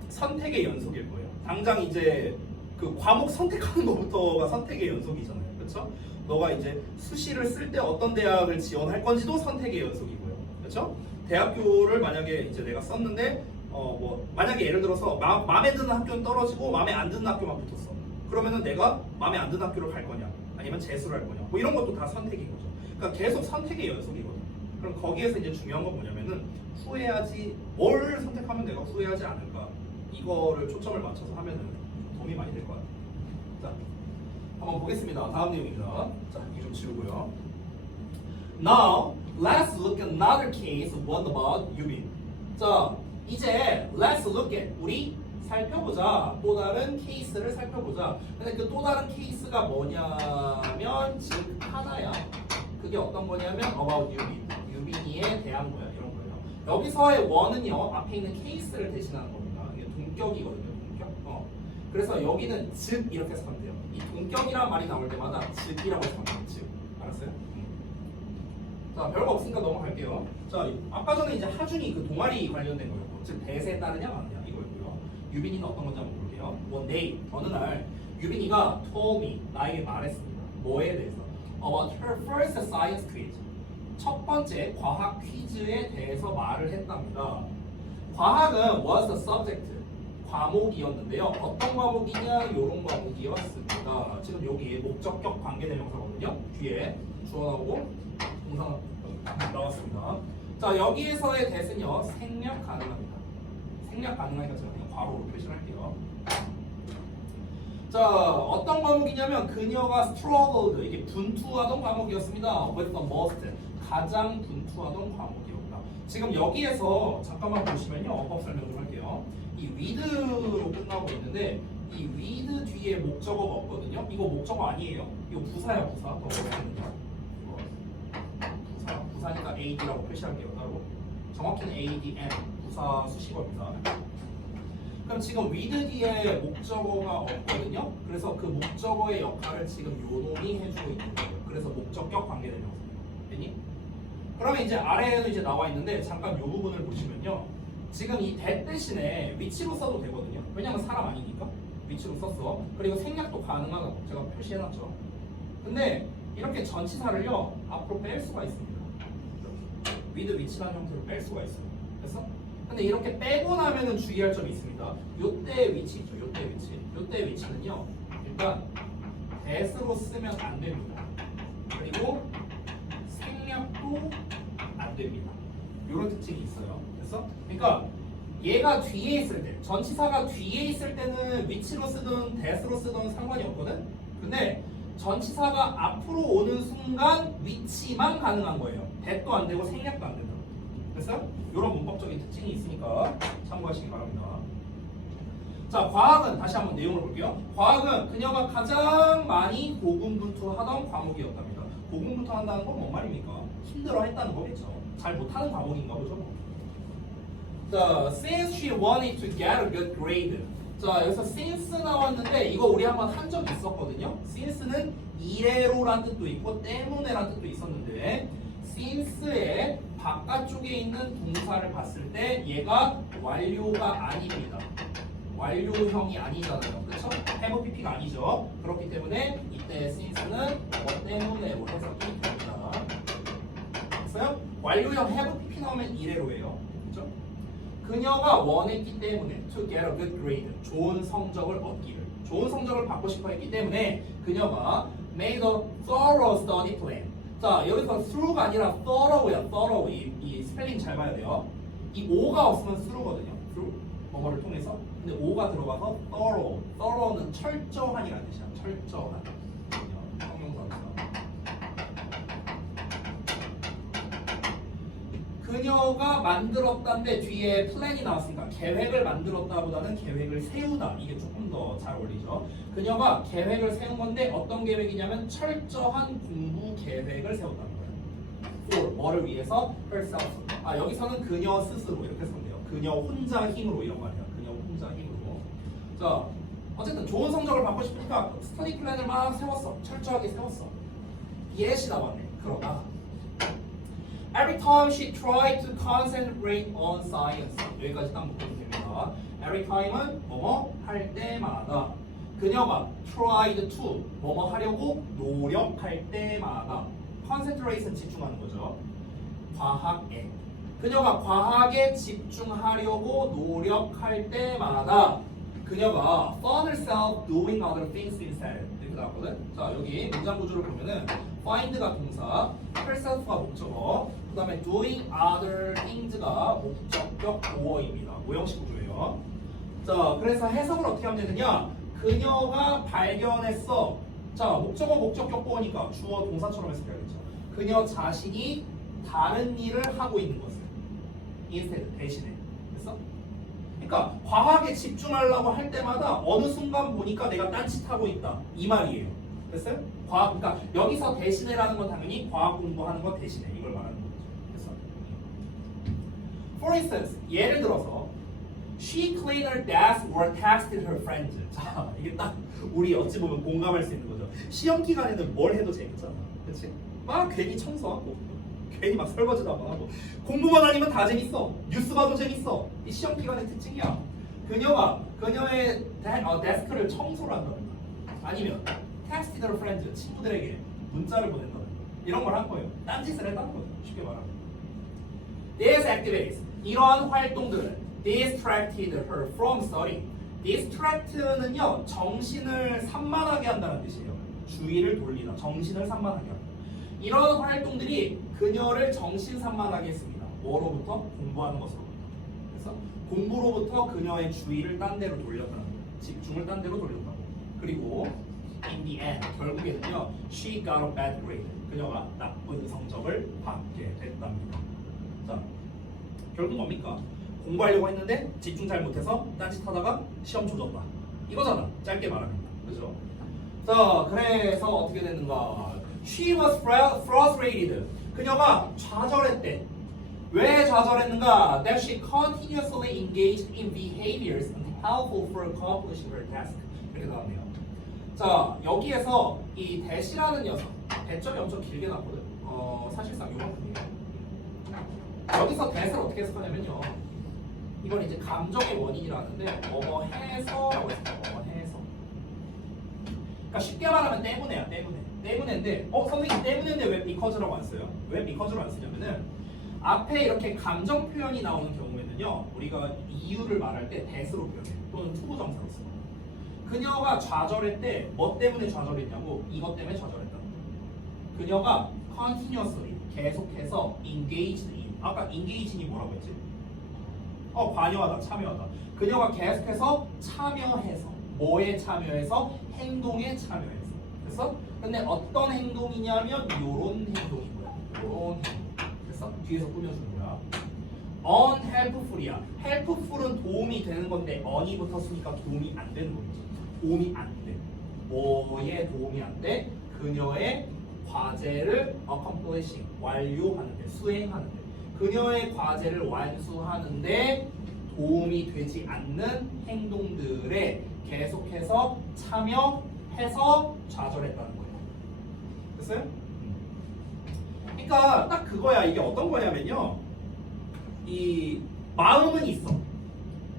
선택의 연속일 거예요. 당장 이제 그 과목 선택하는 것부터가 선택의 연속이잖아요. 그렇죠? 너가 이제 수시를 쓸 때 어떤 대학을 지원할 건지도 선택의 연속이고요. 그렇죠? 대학교를 만약에 이제 내가 썼는데 뭐 만약에 예를 들어서 마음에 드는 학교는 떨어지고 마음에 안 드는 학교만 붙었어. 그러면은 내가 마음에 안 드는 학교를 갈 거냐? 아니면 재수를 할 거냐? 뭐 이런 것도 다 선택인 거죠. 그러니까 계속 선택의 연속이거든요. 그럼 거기에서 이제 중요한 건 뭐냐면은 뭘 선택하면 내가 후회하지 않을까? 이거를 초점을 맞춰서 하면은 도움이 많이 될 것 같아요. 자, 한번 보겠습니다. 다음 내용입니다. 자, 이 좀 지우고요. Now, let's look at another case. What about 유빈? 자, 이제 let's look at 우리 살펴보자. 또 다른 케이스를 살펴보자. 근데 그 또 다른 케이스가 뭐냐면 지금 하나야. 그게 어떤 거냐면 about 유빈. 유빈이에 대한 거야. 이런 거예요. 여기서의 원은요 앞에 있는 케이스를 대신하는 겁니다. 이게 동격이거든요. 동격. 그래서 여기는 즉 이렇게 쓰면 돼요. 이 동격이라는 말이 나올 때마다 즉이라고 쓰면 돼요. 즉. 알았어요? 자, 별거 없으니까 넘어갈게요. 자, 아까 전에 이제 하준이 그 동아리 관련된 거였고, 즉 대세에 따르냐 마느냐 이거였고요. 유빈이는 어떤 건지 한번 볼게요. One day, 어느 날 유빈이가 told me, 나에게 말했습니다. 뭐에 대해서? About her first science quiz. 첫 번째 과학 퀴즈에 대해서 말을 했답니다. 과학은 was the subject, 과목이었는데요. 어떤 과목이냐? 이런 과목이었습니다. 지금 여기 목적격 관계대명사거든요. 뒤에 주어 나오고 동사 나왔습니다. 자, 여기에서의 대신요 생략 가능합니다. 생략 가능하니까 제가 그냥 괄호로 표시를 할게요. 자, 어떤 과목이냐면 그녀가 struggled, 이게 분투하던 과목이었습니다. with the most, 가장 분투하던 과목이었다. 지금 여기에서 잠깐만 보시면요, 어법 설명 좀 할게요. 이 with로 끝나고 있는데 이 with 뒤에 목적어가 없거든요. 이거 목적어 아니에요. 이거 부사야, 부사. 더 어렵거든요. 부사니까 AD라고 표시할게요. 따로. 정확히는 ADN, 부사 수식어입니다. 그럼 지금 with 뒤에 목적어가 없거든요. 그래서 그 목적어의 역할을 지금 요놈이 해주고 있는 거예요. 그래서 목적격 관계대명사예요. 됐니? 그러면 이제 아래에는 이제 나와 있는데 잠깐 이 부분을 보시면요. 지금 이 that 대신에 위치로 써도 되거든요. 왜냐면 사람 아니니까 위치로 썼어. 그리고 생략도 가능하다고 제가 표시해놨죠. 근데 이렇게 전치사를요 앞으로 뺄 수가 있습니다. with 위치라는 형태로 뺄 수가 있어요. 그래서 근데 이렇게 빼고 나면은 주의할 점이 있습니다. 요때 위치 있죠. 요때 위치. 요때 위치는요. 일단 that으로 쓰면 안 됩니다. 그리고 생략도 안 됩니다. 이런 특징이 있어요. 그래서 그러니까 얘가 뒤에 있을 때, 전치사가 뒤에 있을 때는 위치로 쓰든 that으로 쓰든 상관이 없거든. 근데 전치사가 앞으로 오는 순간 위치만 가능한 거예요. that도 안 되고 생략도 안 된다. 그래서 이런 문법적인 특징이 있으니까 참고하시기 바랍니다. 자, 과학은 다시 한번 내용을 볼게요. 과학은 그녀가 가장 많이 고군분투하던 과목이었답니다. 고군분투한다는 건 뭔 말입니까? 힘들어했다는 거겠죠. 잘 못하는 과목인가 보죠. 자, since she wanted to get a good grade. 자, 여기서 since 나왔는데 이거 우리 한번 한 적이 있었거든요. since는 이래로란 뜻도 있고 때문에란 뜻도 있었는데 since의 바깥쪽에 있는 동사를 봤을 때 얘가 완료가 아닙니다. 완료형이 아니잖아요. 그렇죠? have pp가 아니죠. 그렇기 때문에 이때 since는 뭐 때문에로 해석이 됩니다. 됐어요? 완료형 have pp 나오면 이래로예요. 그렇죠? 그녀가 원했기 때문에 to get a good grade, 좋은 성적을 얻기를, 좋은 성적을 받고 싶어 했기 때문에 그녀가 made a thorough study plan. 자, 여기서 through가 아니라 thorough야. thorough. 이 스펠링 잘 봐야 돼요. 이 o가 없으면 through거든요. through 뭐뭐를 통해서. 근데 o가 들어가서 thorough. thorough는 철저한이라는 뜻이야. 철저한. 형용사입니다. 그녀가 만들었다인데 뒤에 플랜이 나왔으니까 계획을 만들었다보다는 계획을 세우다. 이게 조금 더 잘 어울리죠. 그녀가 계획을 세운 건데 어떤 계획이냐면 철저한 공부 계획을 세웠다는 거예요. for 뭐를 위해서? herself. 아, 여기서는 그녀 스스로 이렇게 쓰면 돼요. 그녀 혼자 힘으로 이런 거 아니야. 그녀 혼자 힘으로. 자, 어쨌든 좋은 성적을 받고 싶으니까 스터디 플랜을 막 세웠어. 철저하게 세웠어. yet이 나왔네. 그러나 every time she tried to concentrate on science. 여기까지 딱 묶어도 됩니다. every time은 뭐뭐 할 때마다. 그녀가 tried to 뭐뭐 하려고 노력할 때마다. concentration 집중하는 거죠. 과학에. 그녀가 과학에 집중하려고 노력할 때마다 그녀가 found herself doing other things instead. 이렇게 나왔거든. 자, 여기 문장 구조를 보면은 find가 동사, herself가 목적어, 그 다음에 doing other things가 목적격 보어입니다. 모형식 구조예요. 자, 그래서 해석을 어떻게 하면 되느냐? 그녀가 발견했어. 자, 목적어 목적격 보어니까 주어 동사처럼 해석해야겠죠. 그녀 자신이 다른 일을 하고 있는 것을 instead, 대신에. 됐어? 그러니까 과학에 집중하려고 할 때마다 어느 순간 보니까 내가 딴짓하고 있다. 이 말이에요. 됐어요? 과학, 그러니까 여기서 대신해라는 건 당연히 과학 공부하는 거 대신해. 이걸 말하는 거죠. 됐어? For instance, 예를 들어서 she cleaned her desk or texted her friends. 자, 이게 딱 우리 어찌 보면 공감할 수 있는 거죠. 시험 기간에는 뭘 해도 재밌잖아. 그렇지? 막 괜히 청소하고 괜히 막 설거지도 한번 하고 공부만 아니면 다 재밌어. 뉴스 봐도 재밌어. 이 시험 기간의 특징이야. 그녀가 그녀의 데스크를 청소를 한다든가 아니면 texted her friends, 친구들에게 문자를 보낸다든가 이런 걸 한 거예요. 딴짓을 했다는 거죠. 쉽게 말하면. These activities, 이러한 활동들은 distracted her from study. distract는요, 정신을 산만하게 한다는 뜻이에요. 주의를 돌리다, 정신을 산만하게 한다. 이런 활동들이 그녀를 정신산만하게 했습니다. 뭐로부터? 공부하는 것으로부터. 그래서 공부로부터 그녀의 주의를 딴 데로 돌렸다는 거예요. 집중을 딴 데로 돌렸다고. 그리고 in the end, 결국에는요, she got a bad grade. 그녀가 나쁜 성적을 받게 됐답니다. 자, 결국 뭡니까? 공부하려고 했는데 집중 잘 못해서 딴짓하다가 시험 조졌다. 이거잖아. 짧게 말하면. 그죠? 자, 그래서 어떻게 됐는가? She was frustrated. 그녀가 좌절했대. 왜 좌절했는가? That she continuously engaged in behaviors unhelpful for accomplishing her task. 이렇게 나왔네요. 자, 여기에서 이 that이라는 녀석, 대점이 엄청 길게 나왔거든. 사실상 요만큼이에요. 여기서 that을 어떻게 해석하냐면요. 이건 이제 감정의 원인이라는데 뭐뭐 해서라고 했어요. 뭐뭐 해서. 그러니까 쉽게 말하면 때문에야, 때문에인데 선생님 때문에인데 왜 because라고 안 써요? 왜 because로 안 쓰냐면은 앞에 이렇게 감정 표현이 나오는 경우에는 뭐냐면요. 우리가 이유를 말할 때 that으로 표현해. 또는 투부정사로 써. 그녀가 좌절했대. 뭐 때문에 좌절했냐고? 이것 때문에 좌절했다. 그녀가 continuously 계속해서 engaged in. 아까 engage in이 뭐라고 했지? 관여하다, 참여하다. 그녀가 계속해서 참여해서 뭐에 참여해서? 행동에 참여해서. 그래서 근데 어떤 행동이냐면 요런 행동인 거야. 요런 행동. 그래서 뒤에서 꾸며주는 거야. unhelpful이야. helpful은 도움이 되는 건데 on이 붙었으니까 도움이 안 되는 거지. 도움이 안 돼. 뭐에 도움이 안 돼? 그녀의 과제를 accomplishing 완료하는데 수행하는데 그녀의 과제를 완수하는데 도움이 되지 않는 행동들에 계속해서 참여해서 좌절했다는 거예요. 됐어요? 그러니까 딱 그거야. 이게 어떤 거냐면요. 이 마음은 있어.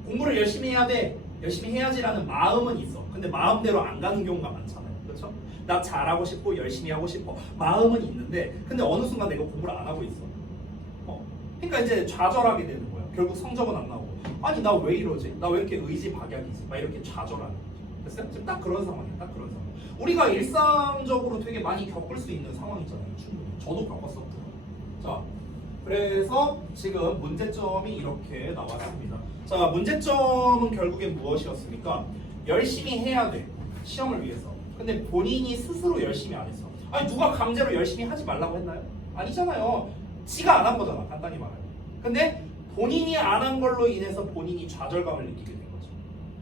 공부를 열심히 해야 돼. 열심히 해야지라는 마음은 있어. 근데 마음대로 안 가는 경우가 많잖아요. 그렇죠? 나 잘하고 싶고 열심히 하고 싶어. 마음은 있는데 근데 어느 순간 내가 공부를 안 하고 있어. 그러니까 이제 좌절하게 되는 거야. 결국 성적은 안 나오고. 아니 나 왜 이러지? 나 왜 이렇게 의지박약이지? 막 이렇게 좌절하는 거죠. 됐어요? 지금 딱 그런 상황이야. 딱 그런 상황. 우리가 일상적으로 되게 많이 겪을 수 있는 상황 있잖아요. 충분히. 저도 겪었었고. 자, 그래서 지금 문제점이 이렇게 나왔습니다. 자, 문제점은 결국엔 무엇이었습니까? 열심히 해야 돼. 시험을 위해서. 근데 본인이 스스로 열심히 안 했어. 아니 누가 강제로 열심히 하지 말라고 했나요? 아니잖아요. 지가 안 한 거잖아. 간단히 말하면. 근데 본인이 안 한 걸로 인해서 본인이 좌절감을 느끼게 된 거죠.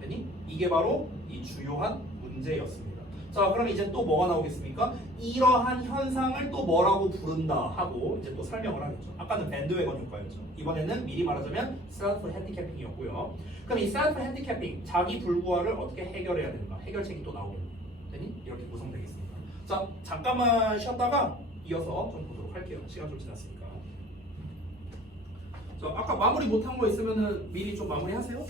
됐니? 이게 바로 이 주요한 문제였습니다. 자, 그럼 이제 또 뭐가 나오겠습니까? 이러한 현상을 또 뭐라고 부른다 하고 이제 또 설명을 하겠죠. 아까는 밴드웨건 효과였죠. 이번에는 미리 말하자면 셀프 핸디캐핑이었고요. 그럼 이 셀프 핸디캐핑, 자기 불구화를 어떻게 해결해야 되는가? 해결책이 또 나오겠네요. 됐니? 이렇게 구성되겠습니다. 자, 잠깐만 쉬었다가 이어서 좀 보도록 할게요. 시간 좀 지났으니까. 자, 아까 마무리 못한 거 있으면은 미리 좀 마무리하세요.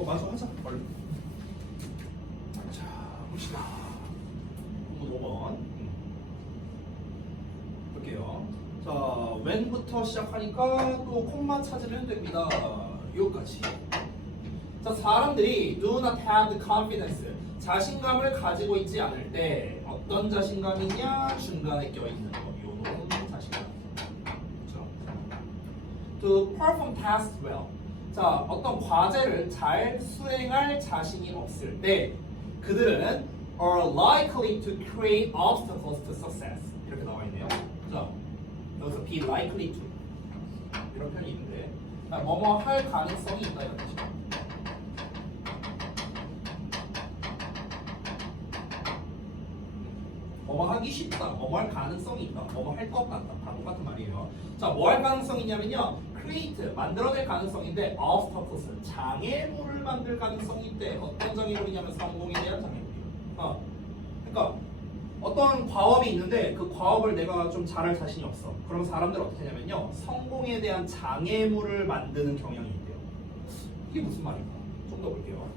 이거 마저 하자. 얼른. 자, 봅시다. 5번. 볼게요. 자, when부터 시작하니까 또 콤마 찾으면 됩니다. 여기까지. 자, 사람들이 do not have the confidence. 자신감을 가지고 있지 않을 때 어떤 자신감이냐? 중간에 껴있는 거. 요런 자신감. 그렇죠? To perform tasks well. 자, 어떤 과제를 잘 수행할 자신이 없을 때 그들은 are likely to create obstacles to success. 이렇게 나와 있네요. 자, 여기서 be likely to 이런 편이 있는데 뭐뭐 할 가능성이 있다 이런 뜻이죠. 뭐뭐 하기 쉽다, 뭐뭐 할 가능성이 있다, 뭐뭐 할 것 같다, 다 똑같은 말이에요. 자, 뭐 할 가능성이 있냐면요, create, 만들어낼 가능성인데 obstacles, 장애물을 만들 가능성이 있대. 어떤 장애물이냐면 성공에 대한 장애물이에요. 그러니까 어떤 과업이 있는데 그 과업을 내가 좀 잘할 자신이 없어. 그럼 사람들은 어떻게 하냐면요, 성공에 대한 장애물을 만드는 경향이 있대요. 이게 무슨 말인가? 좀 더 볼게요.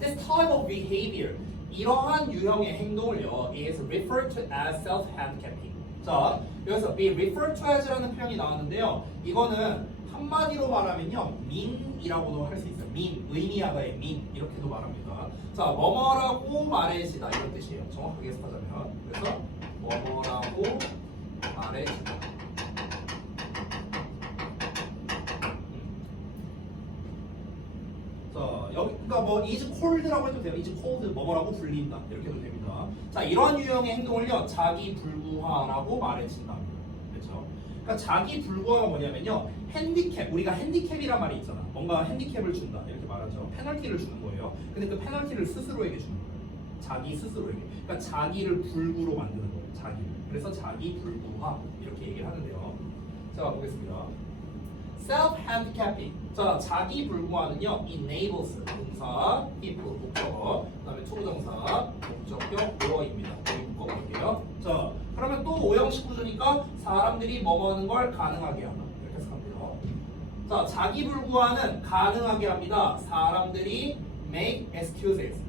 This type of behavior, 이러한 유형의 행동을요, is referred to as self-handicapping. 자, 여기서 be referred to as라는 표현이 나왔는데요. 이거는 한마디로 말하면요, mean이라고도 할 수 있어요. mean, 의미하다의 mean 이렇게도 말합니다. 자, 뭐뭐라고 말해지다 이런 뜻이에요. 정확하게 해석하자면, 그래서 뭐뭐라고 말해지다. 자, 여기 그러니까 뭐 is cold라고 해도 돼요. is cold 뭐뭐라고 불린다 이렇게 해도 됩니다. 자, 이런 유형의 행동을요, 자기 불구화라고 말해진다. 그렇죠? 그러니까 자기 불구화가 뭐냐면요, 핸디캡, 우리가 핸디캡이란 말이 있잖아. 뭔가 핸디캡을 준다 이렇게 말하죠. 페널티를 주는 거예요. 근데 그 페널티를 스스로에게 주는 거예요. 자기 스스로에게. 그러니까 자기를 불구로 만드는 거예요. 자기를. 그래서 자기 불구화 이렇게 얘기를 하는데요. 자, 보겠습니다. self-handicapping. 자, 자기 불구화는요, enables 동사, people 목적어, 그다음에 초부정사, 목적격, 보어입니다. 여기 묶어볼게요. 자, 그러면 또 오형식 구조니까 사람들이 뭐뭐 하는 걸 가능하게 한다. 이렇게 해석합니다. 자, 자기 불구화는 가능하게 합니다. 사람들이 make excuses.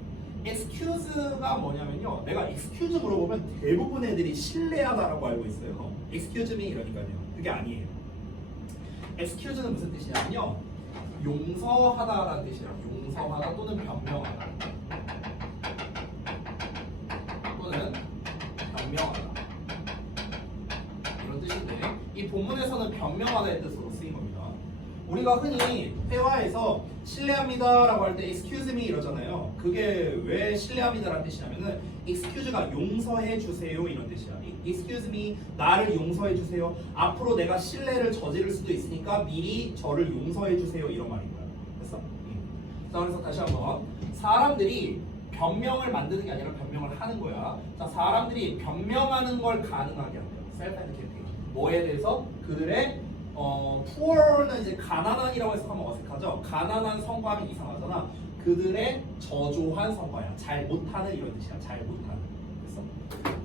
excuse가 뭐냐면요, 내가 excuse 물어보면 대부분 애들이 신뢰하다라고 알고 있어요. excuse me 이러니까요. 그게 아니에요. excuse는 무슨 뜻이냐면요, 용서하다라는 뜻이에요. 용서하다 또는 변명하다 또는 변명하다 이런 뜻인데, 이 본문에서는 변명하다의 뜻으로 쓰인 겁니다. 우리가 흔히 회화에서 신뢰합니다라고 할 때 excuse me 이러잖아요. 그게 왜 신뢰합니다라는 뜻이냐면은 excuse가 용서해 주세요 이런 뜻이야. excuse me, 나를 용서해 주세요. 앞으로 내가 신뢰를 저지를 수도 있으니까 미리 저를 용서해 주세요 이런 말인 거야. 됐어? 자, 그래서 다시 한번, 사람들이 변명을 만드는 게 아니라 변명을 하는 거야. 자, 사람들이 변명하는 걸 가능하게 한대요. self-handicapping. 뭐에 대해서? 그들의 poor는 이제 가난한이라고 해석하면 어색하죠. 가난한 성과하면 이상하잖아. 그들의 저조한 성과야. 잘 못하는 이런 뜻이야. 잘 못하는. 그래서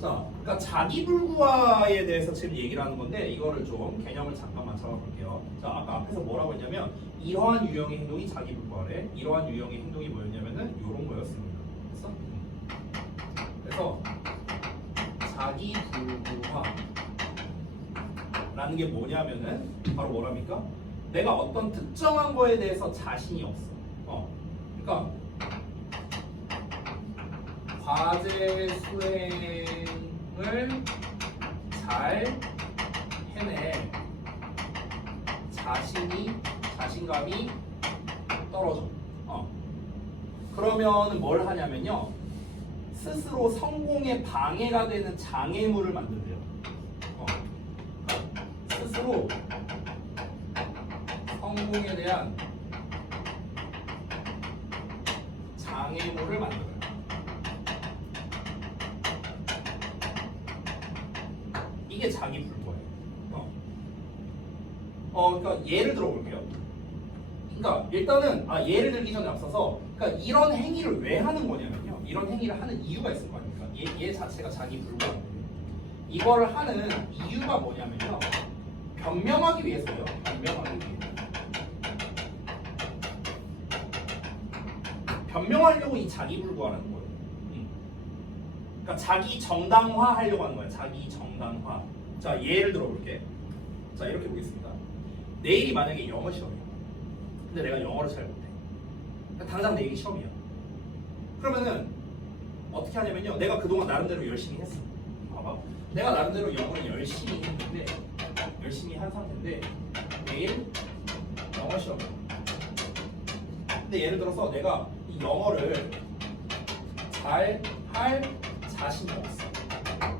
자, 그러니까 자기 불구화에 대해서 지금 얘기를 하는 건데, 이거를 좀 개념을 잠깐만 잡아볼게요. 자, 아까 앞에서 뭐라고 했냐면 이러한 유형의 행동이 자기 불구화래. 이러한 유형의 행동이 뭐였냐면은 이런 거였습니다. 그래서 자기 불구화 라는 게 뭐냐면은 바로 뭐랍니까? 내가 어떤 특정한 거에 대해서 자신이 없어. 그러니까 과제 수행을 잘 해낼 자신감이 떨어져. 그러면은 뭘 하냐면요, 스스로 성공에 방해가 되는 장애물을 만든대요. 스스로 성공에 대한 장애물을 만들어요. 이게 자기 불구예요. 그러니까 예를 들어볼게요. 그러니까 일단은 예를 들기 전에 앞서서, 그러니까 이런 행위를 왜 하는 거냐면요, 이런 행위를 하는 이유가 있을 거 아닙니까? 얘 자체가 자기 불구예요. 이거를 하는 이유가 뭐냐면요, 변명하기 위해서요. 변명하기 위해. 변명하려고 이 자기불구하라는 거예요. 그러니까 자기 정당화 하려고 하는 거야. 자기 정당화. 자, 예를 들어 볼게. 자, 이렇게 보겠습니다. 내일이 만약에 영어 시험이야. 근데 내가 영어를 잘 못해. 그러니까 당장 내일이 시험이야. 그러면은 어떻게 하냐면요. 내가 그동안 나름대로 열심히 했어. 봐봐. 내가 나름대로 영어를 열심히 했는데, 열심히 한 상태인데 내일 영어 시험이야. 근데 예를 들어서 내가 이 영어를 잘 할 자신이 없어.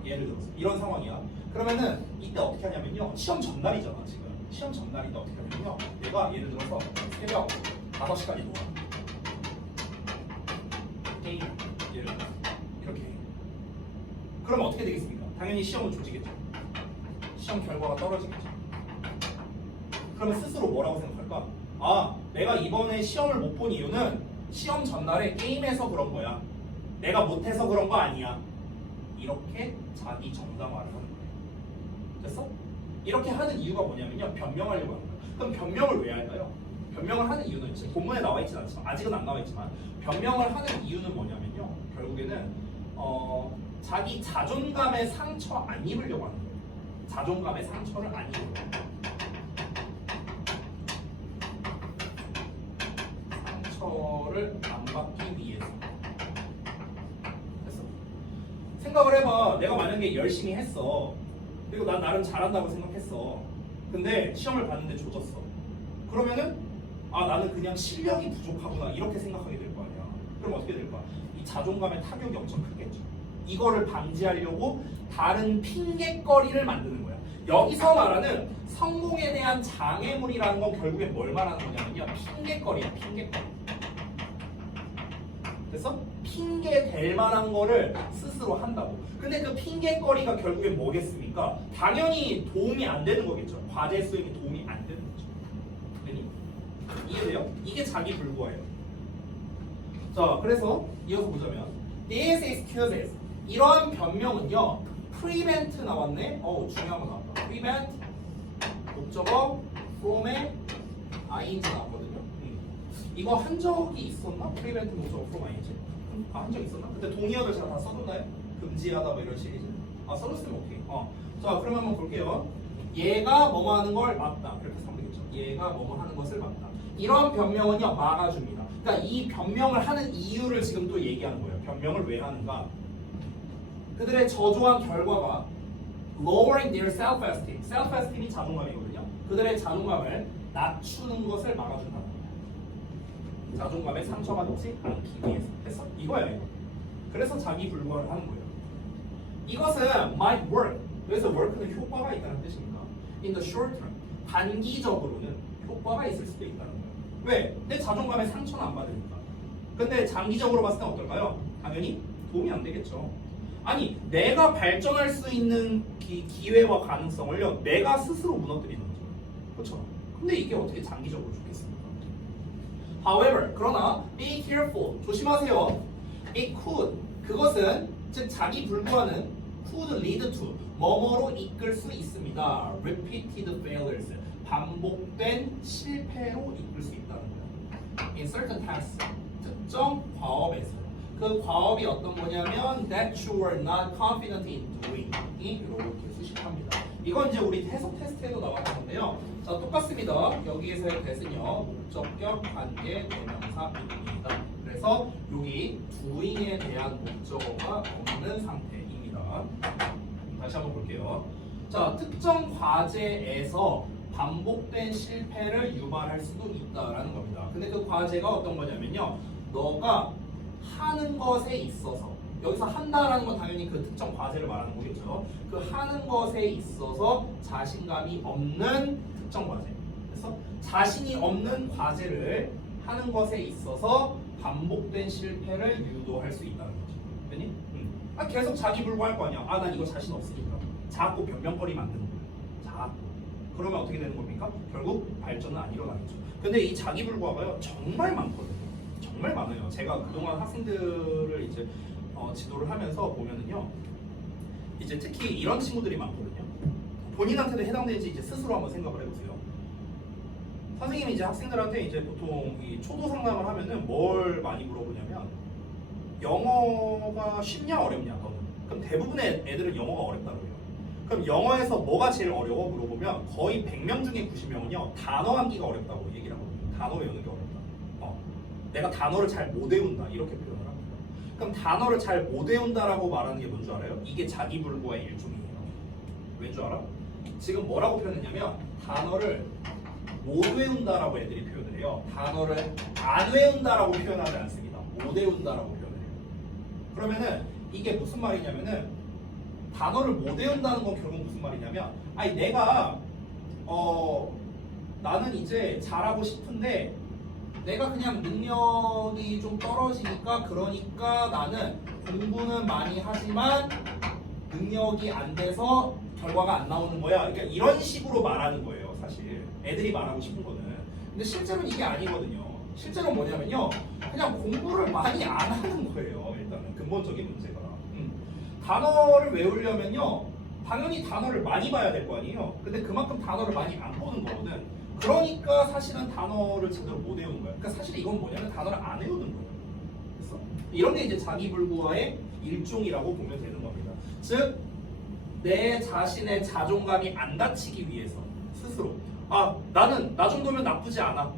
예를 들어서 이런 상황이야. 그러면은 이때 어떻게 하냐면요. 시험 전날이잖아 지금. 시험 전날인데 어떻게 하냐면요. 내가 예를 들어서 새벽 5시까지 놀아. 게임 예를 들어서 이렇게 해. 그러면 어떻게 되겠습니까? 당연히 시험은 조지겠죠. 시험 결과가 떨어지겠죠. 그러면 스스로 뭐라고 생각할까? 아, 내가 이번에 시험을 못 본 이유는 시험 전날에 게임해서 그런 거야. 내가 못해서 그런 거 아니야. 이렇게 자기 정당화를 하는 거예요. 됐어? 이렇게 하는 이유가 뭐냐면요. 변명하려고 하는 거예요. 그럼 변명을 왜 할까요? 변명을 하는 이유는 지금 본문에 나와 있진 않지만, 아직은 안 나와 있지만, 변명을 하는 이유는 뭐냐면요. 결국에는 자기 자존감에 상처 안 입으려고 하는 거예요. 자존감에 상처를 안 입으려고 하는 거예요. 상처를 안 받기 위해서. 됐어? 생각을 해봐. 내가 만약에 열심히 했어. 그리고 난 나름 잘한다고 생각했어. 근데 시험을 봤는데 조졌어. 그러면은 아, 나는 그냥 실력이 부족하구나 이렇게 생각하게 될 거 아니야. 그럼 어떻게 될까? 이 자존감에 타격이 엄청 크겠죠. 이거를 방지하려고 다른 핑계거리를 만드는 거야. 여기서 말하는 성공에 대한 장애물이라는 건 결국에 뭘 말하는 거냐면요. 핑계거리야, 핑계거리. 됐어? 핑계 될 만한 거를 스스로 한다고. 근데 그 핑계거리가 결국엔 뭐겠습니까? 당연히 도움이 안 되는 거겠죠. 과제 수행에 도움이 안 되는 거죠. 그러니 이해돼요? 이게 자기 불구예요. 자, 그래서 이어서 보자면 these excuses, 이러한 변명은요. prevent 나왔네. 중요한 거 나왔다. prevent 목적어 from의 ing 나왔거든요. 이거 한 적이 있었나? prevent 목적어 from ing. 한 적 있었나? 그때 동의어들 제가 다 써줬나요? 금지하다 뭐 이런 시리즈. 써줬으면 오케이. 자, 그럼 한번 볼게요. 얘가 뭐뭐 하는 걸 막다. 이렇게 쓰면 되겠죠. 얘가 뭐뭐 하는 것을 막다. 이런 변명은요, 막아줍니다. 그러니까 이 변명을 하는 이유를 지금 또 얘기하는 거예요. 변명을 왜 하는가? 그들의 저조한 결과가 lowering their self-esteem. self-esteem이 자존감이거든요. 그들의 자존감을 낮추는 것을 막아준다는 거예요. 자존감에 상처받지 않기 위해서. 됐어? 이거야, 이거. 그래서 자기 불구를 하는 거예요. 이것은 might work. 그래서 work는 효과가 있다는 뜻입니다. In the short term. 단기적으로는 효과가 있을 수도 있다는 거예요. 왜? 내 자존감에 상처는 안 받으니까. 근데 장기적으로 봤을 때 어떨까요? 당연히 도움이 안 되겠죠. 아니, 내가 발전할 수 있는 기회와 가능성을요, 내가 스스로 무너뜨리는 거죠. 그렇죠? 근데 이게 어떻게 장기적으로 좋겠습니까? However, 그러나 be careful. 조심하세요. It could. 그것은 즉 자기 불구하는 could lead to 뭐뭐로 이끌 수 있습니다. Repeated failures. 반복된 실패로 이끌 수 있다는 거예요. In certain tasks. 특정 과업에서. 그 과업이 어떤 거냐면 that you were not confident in doing. 이렇게 수식합니다. 이건 이제 우리 해석 테스트에도 나왔던 건데요. 자, 똑같습니다. 여기에서의 that은요, 목적격, 관계, 대명사입니다. 그래서 여기 doing에 대한 목적어가 없는 상태입니다. 다시 한번 볼게요. 자, 특정 과제에서 반복된 실패를 유발할 수도 있다라는 겁니다. 근데 그 과제가 어떤 거냐면요, 너가 하는 것에 있어서, 여기서 한다라는 건 당연히 그 특정 과제를 말하는 거겠죠. 그 하는 것에 있어서 자신감이 없는 특정 과제. 그래서 자신이 없는 과제를 하는 것에 있어서 반복된 실패를 유도할 수 있다는 거죠. 그니? 계속 자기 불구할 거 아니야. 난 이거 자신 없으니까. 자꾸 변명거리 만드는 거예요. 자꾸. 그러면 어떻게 되는 겁니까? 결국 발전은 안 일어나겠죠. 근데 이 자기 불구가요, 정말 많거든요. 정말 많아요. 제가 그동안 학생들을 이제 지도를 하면서 보면은요, 이제 특히 이런 친구들이 많거든요. 본인한테도 해당되는지 이제 스스로 한번 생각을 해보세요. 선생님이 이제 학생들한테 이제 보통 이 초도 상담을 하면은 뭘 많이 물어보냐면 영어가 쉽냐 어렵냐 너는. 그럼 대부분의 애들은 영어가 어렵다고 해요. 그럼 영어에서 뭐가 제일 어려워 물어보면 거의 100명 중에 90명은요 단어 암기가 어렵다고 얘기를 하거든요. 단어 외우는 게 어렵다. 내가 단어를 잘 못 외운다 이렇게 표현을 합니다. 그럼 단어를 잘 못 외운다라고 말하는 게 뭔 줄 알아요? 이게 자기불구의 일종이에요. 왠 줄 알아? 지금 뭐라고 표현했냐면 단어를 못 외운다라고 애들이 표현을 해요. 단어를 안 외운다라고 표현하지 않습니다. 못 외운다라고 표현을 해요. 그러면은 이게 무슨 말이냐면은 단어를 못 외운다는 건 결국 무슨 말이냐면 아니 내가 나는 이제 잘하고 싶은데 내가 그냥 능력이 좀 떨어지니까 그러니까 나는 공부는 많이 하지만 능력이 안 돼서 결과가 안 나오는 거야. 그러니까 이런 식으로 말하는 거예요. 사실 애들이 말하고 싶은 거는. 근데 실제로는 이게 아니거든요. 실제로는 뭐냐면요. 그냥 공부를 많이 안 하는 거예요. 일단은 근본적인 문제가. 단어를 외우려면요. 당연히 단어를 많이 봐야 될 거 아니에요. 근데 그만큼 단어를 많이 안 보는 거거든. 그러니까 사실은 단어를 제대로 못 외우는 거야. 그러니까 사실 이건 뭐냐면 단어를 안 외우는 거예요. 그래서 이런 게 이제 자기불구화의 일종이라고 보면 되는 겁니다. 즉, 내 자신의 자존감이 안 다치기 위해서 스스로 나는 나 정도면 나쁘지 않아.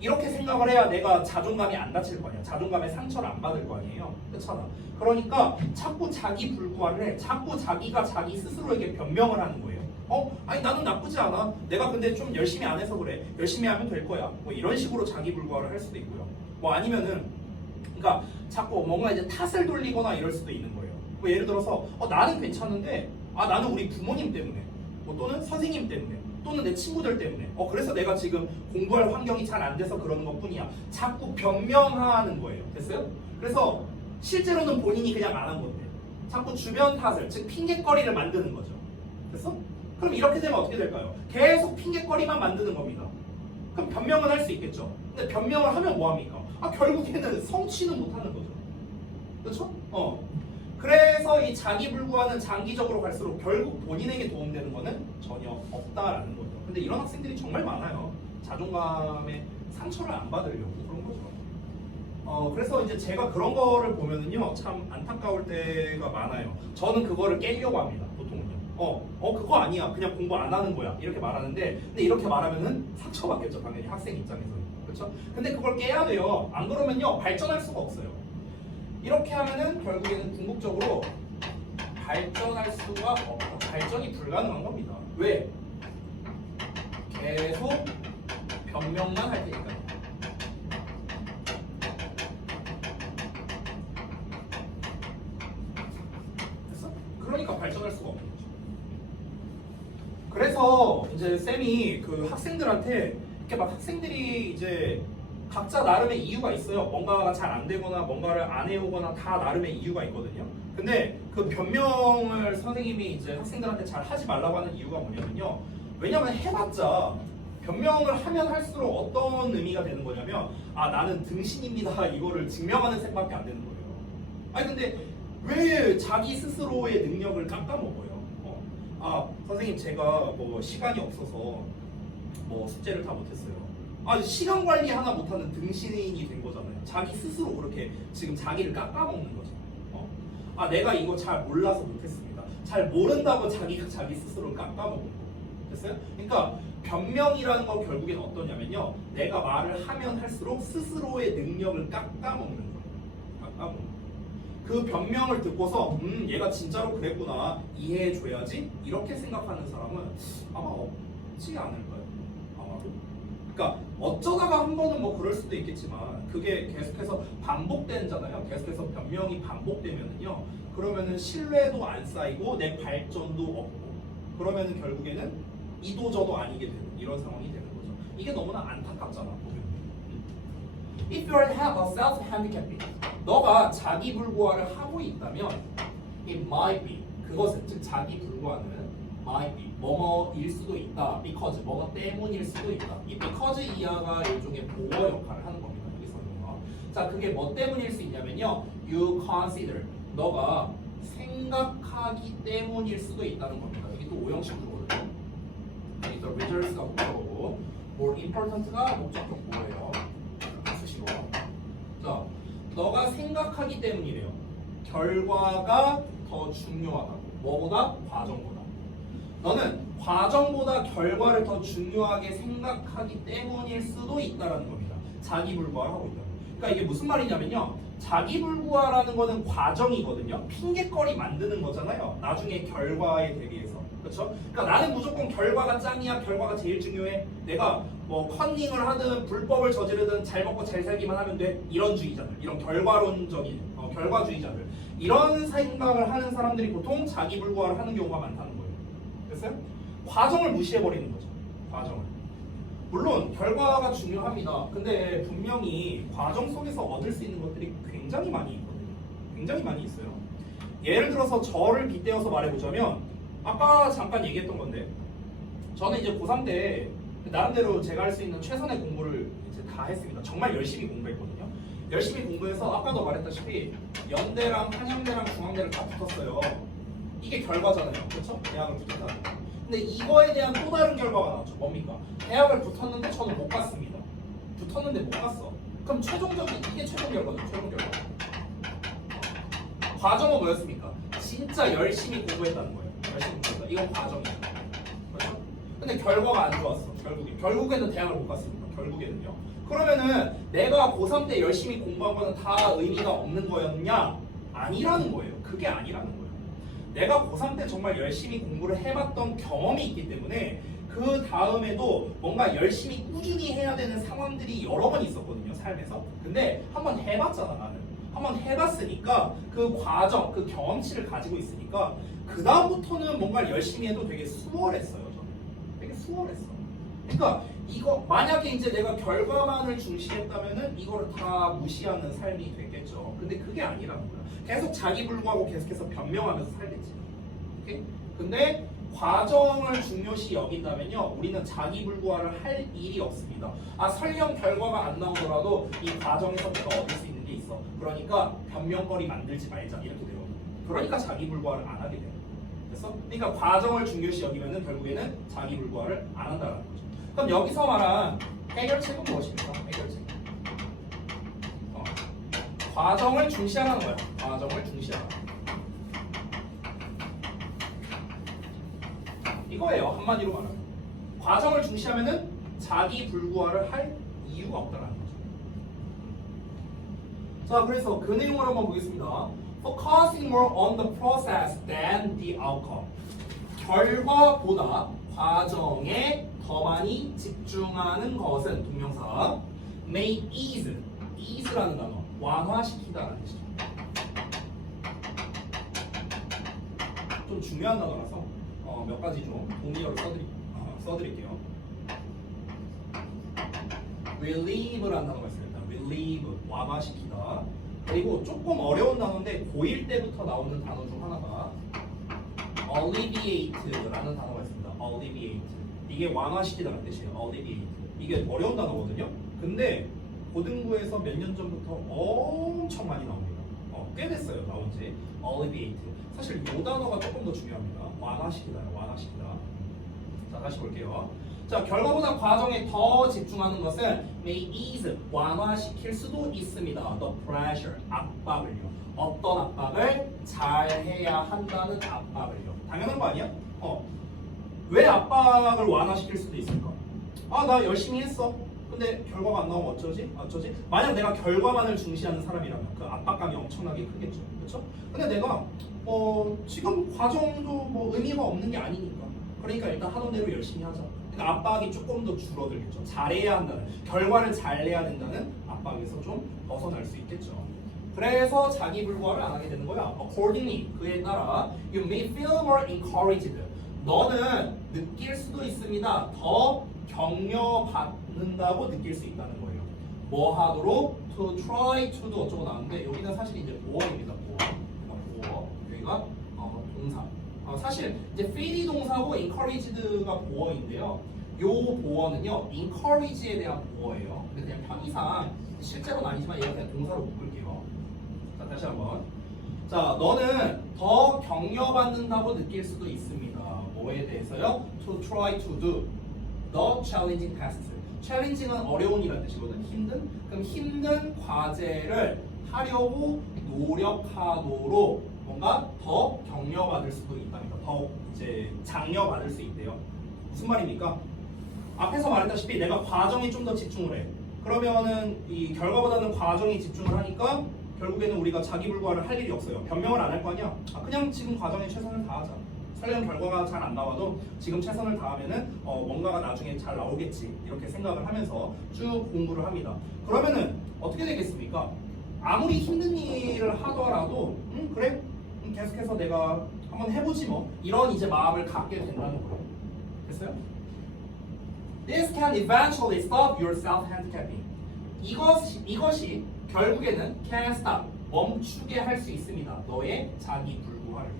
이렇게 생각을 해야 내가 자존감이 안 다칠 거 아니야. 자존감의 상처를 안 받을 거 아니에요. 그렇잖아. 그러니까 자꾸 자기불구화를 해. 자꾸 자기가 자기 스스로에게 변명을 하는 거예요. 아니 나는 나쁘지 않아. 내가 근데 좀 열심히 안 해서 그래. 열심히 하면 될 거야. 뭐 이런 식으로 자기불구화를 할 수도 있고요. 뭐 아니면은 그러니까 자꾸 뭔가 이제 탓을 돌리거나 이럴 수도 있는 거예요. 뭐 예를 들어서 나는 괜찮은데 나는 우리 부모님 때문에 뭐 또는 선생님 때문에 또는 내 친구들 때문에 그래서 내가 지금 공부할 환경이 잘 안 돼서 그러는 것뿐이야. 자꾸 변명하는 거예요. 됐어요? 그래서 실제로는 본인이 그냥 안 한 건데 자꾸 주변 탓을 즉 핑계거리를 만드는 거죠. 됐어? 그럼 이렇게 되면 어떻게 될까요? 계속 핑계거리만 만드는 겁니다. 그럼 변명은 할 수 있겠죠. 근데 변명을 하면 뭐합니까? 결국에는 성취는 못하는 거죠. 그렇죠? 그래서 이 자기불구화는 장기적으로 갈수록 결국 본인에게 도움되는 거는 전혀 없다라는 거죠. 근데 이런 학생들이 정말 많아요. 자존감에 상처를 안 받으려고 그런 거죠. 그래서 이제 제가 그런 거를 보면은요 참 안타까울 때가 많아요. 저는 그거를 깨려고 합니다. 보통은요. 그거 아니야. 그냥 공부 안 하는 거야. 이렇게 말하는데 근데 이렇게 말하면은 상처받겠죠. 당연히 학생 입장에서는. 그렇죠? 근데 그걸 깨야 돼요. 안 그러면요 발전할 수가 없어요. 이렇게 하면은 결국에는 궁극적으로 발전할 수가 없고 발전이 불가능한 겁니다. 왜? 계속 변명만 할 테니까. 됐어? 그러니까 발전할 수가 없는 거죠. 그래서 이제 쌤이 그 학생들한테 이렇게 막 학생들이 이제 각자 나름의 이유가 있어요. 뭔가가 잘 안 되거나 뭔가를 안 해오거나 다 나름의 이유가 있거든요. 근데 그 변명을 선생님이 이제 학생들한테 잘 하지 말라고 하는 이유가 뭐냐면요. 왜냐면 해봤자 변명을 하면 할수록 어떤 의미가 되는 거냐면 나는 등신입니다. 이거를 증명하는 셈밖에 안 되는 거예요. 아니 근데 왜 자기 스스로의 능력을 깎아먹어요? 선생님 제가 뭐 시간이 없어서 뭐 숙제를 다 못했어요. 시간 관리 하나 못하는 등신이 된 거잖아요. 자기 스스로 그렇게 지금 자기를 깎아먹는 거죠. 내가 이거 잘 몰라서 못했습니다. 잘 모른다고 자기가 자기 스스로를 깎아먹는 거. 됐어요? 그러니까 변명이라는 건 결국엔 어떠냐면요. 내가 말을 하면 할수록 스스로의 능력을 깎아먹는 거예요. 깎아먹는 거예요. 그 변명을 듣고서 얘가 진짜로 그랬구나. 이해해줘야지. 이렇게 생각하는 사람은 아마 없지 않을까요? 아마도. 그러니까 어쩌다가 한 번은 뭐 그럴 수도 있겠지만 그게 계속해서 반복되잖아요. 계속해서 변명이 반복되면은요. 그러면은 신뢰도 안 쌓이고 내 발전도 없고 그러면은 결국에는 이도저도 아니게 되는 이런 상황이 되는 거죠. 이게 너무나 안타깝잖아. If you have a self-handicap, 너가 자기불구화를 하고 있다면 it might be 그것은 즉 자기불구화는 might be 뭐뭐일 수도 있다. because 뭐뭐 때문일 수도 있다. 이 because 이하가 일종의 보어 역할을 하는 겁니다. 여기서는요. 자, 그게 뭐 때문일 수 있냐면요. You consider 너가 생각하기 때문일 수도 있다는 겁니다. 이게 또 오형식 구조거든요. 여기 또 results가 목적어고 more important가 목적격 보어예요. 수식어. 자, 너가 생각하기 때문이래요. 결과가 더 중요하다고. 뭐보다? 과정보다. 너는 과정보다 결과를 더 중요하게 생각하기 때문일 수도 있다라는 겁니다. 자기불구화를 하고 있다. 그러니까 이게 무슨 말이냐면요. 자기불구화라는 거는 과정이거든요. 핑계거리 만드는 거잖아요. 나중에 결과에 대비해서. 그렇죠? 그러니까 나는 무조건 결과가 짱이야. 결과가 제일 중요해. 내가 뭐 컨닝을 하든 불법을 저지르든 잘 먹고 잘 살기만 하면 돼. 이런 주의자들. 이런 결과론적인 결과주의자들. 이런 생각을 하는 사람들이 보통 자기불구화를 하는 경우가 많다는 거예요. 됐어요? 과정을 무시해버리는 거죠. 과정을. 물론 결과가 중요합니다. 근데 분명히 과정 속에서 얻을 수 있는 것들이 굉장히 많이 있거든요. 굉장히 많이 있어요. 예를 들어서 저를 빗대어서 말해보자면 아까 잠깐 얘기했던 건데 저는 이제 고3 때 나름대로 제가 할 수 있는 최선의 공부를 이제 다 했습니다. 정말 열심히 공부했거든요. 열심히 공부해서 아까도 말했다시피 연대랑 한양대랑 중앙대를 다 붙었어요. 이게 결과잖아요. 그렇죠? 대학을 붙었다는 거. 근데 이거에 대한 또 다른 결과가 나왔죠. 뭡니까? 대학을 붙었는데 저는 못 갔습니다. 붙었는데 못 갔어. 그럼 최종적인 이게 최종 결과죠. 최종 결과. 과정은 뭐였습니까? 진짜 열심히 공부했다는 거예요. 열심히 공부했다. 이건 과정이에요. 그렇죠? 근데 결과가 안 좋았어. 결국에는 대학을 못 갔습니다. 결국에는요. 그러면은 내가 고3 때 열심히 공부한 거는 다 의미가 없는 거였냐? 아니라는 거예요. 그게 아니라는 거예요. 내가 고3 때 정말 열심히 공부를 해봤던 경험이 있기 때문에 그 다음에도 뭔가 열심히 꾸준히 해야 되는 상황들이 여러 번 있었거든요. 삶에서. 근데 한번 해봤잖아 나는. 한번 해봤으니까 그 과정, 그 경험치를 가지고 있으니까 그 다음부터는 뭔가 열심히 해도 되게 수월했어요. 저는. 되게 수월했어. 그러니까 이거 만약에 이제 내가 결과만을 중시했다면은 이거를 다 무시하는 삶이 됐겠죠. 근데 그게 아니라는 거야. 계속 자기불구하고 계속해서 변명하면서 살겠지. 오케이? 근데 과정을 중요시 여긴다면요, 우리는 자기불구화를 할 일이 없습니다. 아, 설령 결과가 안 나오더라도 이 과정에서부터 얻을 수 있는 게 있어. 그러니까 변명거리 만들지 말자 이렇게 돼요. 그러니까 자기불구화를 안 하게 돼요. 됐어? 그러니까 과정을 중요시 여기면은 결국에는 자기불구화를 안 한다는 거죠. 그럼 여기서 말한 해결책은 무엇입니까? 해결책. 과정을 중시하라는 거야. 과정을 중시하라. 이거예요. 한마디로 말하면. 과정을 중시하면은 자기불구화를 할 이유가 없다는 거죠. 자, 그래서 그 내용을 한번 보겠습니다. Focusing more on the process than the outcome. 결과보다 과정에 더 많이 집중하는 것은 동명사 may ease라는 단어 완화시키다라는 뜻이죠. 좀 중요한 단어라서 몇 가지 좀 동의어를 써드릴게요. relieve라는 단어가 있습니다. relieve 완화시키다. 그리고 조금 어려운 단어인데 고1 때부터 나오는 단어 중 하나가 alleviate라는 단어가 있습니다. alleviate. 이게 완화시키다라는 뜻이에요. alleviate. 이게 어려운 단어거든요. 근데 고등부에서 몇 년 전부터 엄청 많이 나옵니다. 꽤 됐어요. 나온 지. alleviate. 사실 이 단어가 조금 더 중요합니다. 완화시키다요. 완화시키다. 자, 다시 볼게요. 자, 결과보다 과정에 더 집중하는 것은 may ease, 완화시킬 수도 있습니다. the pressure, 압박을요. 어떤 압박을? 잘해야 한다는 압박을요. 당연한 거 아니야? 왜 압박을 완화시킬 수도 있을까? 아, 나 열심히 했어. 근데 결과가 안 나오면 어쩌지? 만약 내가 결과만을 중시하는 사람이라면 그 압박감이 엄청나게 크겠죠. 그렇죠? 근데 내가 지금 과정도 뭐 의미가 없는 게 아니니까. 그러니까 일단 하던 대로 열심히 하자. 그러니까 압박이 조금 더 줄어들겠죠. 잘해야 한다는, 결과를 잘 내야 된다는 압박에서 좀 벗어날 수 있겠죠. 그래서 자기불구화를 안 하게 되는 거야. Accordingly, 그에 따라 you may feel more encouraged. 너는 느낄 수도 있습니다. 더 격려받는다고 느낄 수 있다는 거예요. 뭐 하도록? To try to도 어쩌고 나왔는데 여기는 사실 이제 보어입니다. 보어. 여기가 동사. 사실 이제 feel이 동사고 encouraged가 보어인데요. 요 보어는요, encourage에 대한 보어예요. 근데 그냥 편의상 실제로는 아니지만 얘가 그냥 동사로 묶을게요. 자, 다시 한번. 자, 너는 더 격려받는다고 느낄 수도 있습니다. 뭐에 대해서요? To try to do the challenging task. challenging은 어려운이라는 뜻이거든. 힘든. 그럼 힘든 과제를 하려고 노력하도록 뭔가 더 격려받을 수도 있답니다. 더 이제 장려받을 수 있대요. 무슨 말입니까? 앞에서 말했다시피 내가 과정에 좀 더 집중을 해. 그러면은 이 결과보다는 과정에 집중을 하니까 결국에는 우리가 자기불과를 할 일이 없어요. 변명을 안 할 거 아니야? 그냥 지금 과정에 최선을 다하자. 설령 결과가 잘 안 나와도 지금 최선을 다하면은 뭔가가 나중에 잘 나오겠지 이렇게 생각을 하면서 쭉 공부를 합니다. 그러면은 어떻게 되겠습니까? 아무리 힘든 일을 하더라도 그래? 계속해서 내가 한번 해보지 뭐 이런 이제 마음을 갖게 된다는 거예요. 됐어요? This can eventually stop your self-handicapping. 이것이 결국에는 can stop, 멈추게 할 수 있습니다. 너의 자기 불구화를.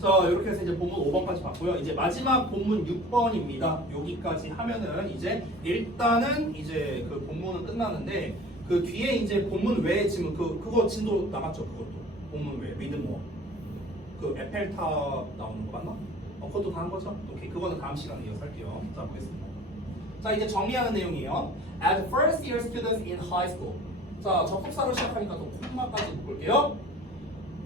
자, 이렇게 해서 이제 본문 5번까지 봤고요. 이제 마지막 본문 6번입니다. 여기까지 하면은 이제 일단은 이제 그 본문은 끝나는데 그 뒤에 이제 본문 외에 지금 그거 진도 남았죠. 그것도 본문 외 리드 모어 그 에펠탑 나오는 거 맞나? 그것도 다 한 거죠? 오케이, 그거는 다음 시간에 이어서 할게요. 자, 보겠습니다. 자, 이제 정리하는 내용이에요. As first year students in high school. 자, 접속사로 시작하니까 또 콤마까지 볼게요.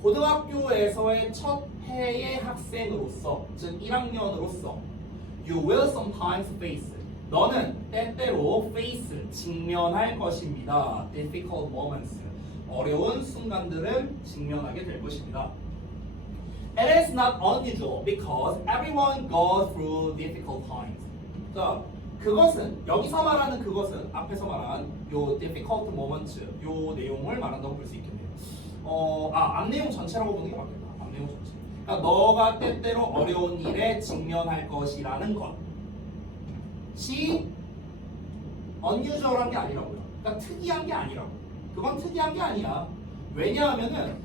고등학교에서의 첫 해의 학생으로서, 즉 1학년으로서 You will sometimes face. 너는 때때로 face, 직면할 것입니다. Difficult moments. 어려운 순간들을 직면하게 될 것입니다. It is not unusual because everyone goes through difficult times. 자, 그것은 여기서 말하는 그것은 앞에서 말한 요 difficult moments 요 내용을 말한다고 볼 수 있겠네요. 앞 내용 전체라고 보는 게 맞겠다. 앞 내용 전체. 그러니까 너가 때때로 어려운 일에 직면할 것이라는 것이 unusual한 게 아니라고요. 그러니까 특이한 게 아니라고. 그건 특이한 게 아니야. 왜냐하면은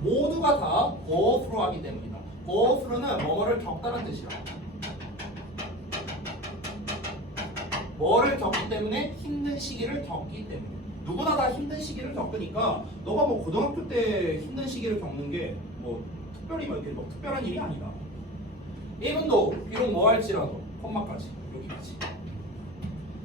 모두가 다 go through 하기 때문이다. go through는 뭐를 겪다는 뜻이야. 뭐를 겪기 때문에 힘든 시기를 겪기 때문에. 누구나 다 힘든 시기를 겪으니까 너가 뭐 고등학교 때 힘든 시기를 겪는 게 뭐 특별히 뭐 이렇게 뭐 특별한 일이 아니다. even though 비록 뭐 할지라도 콤마까지 여기까지.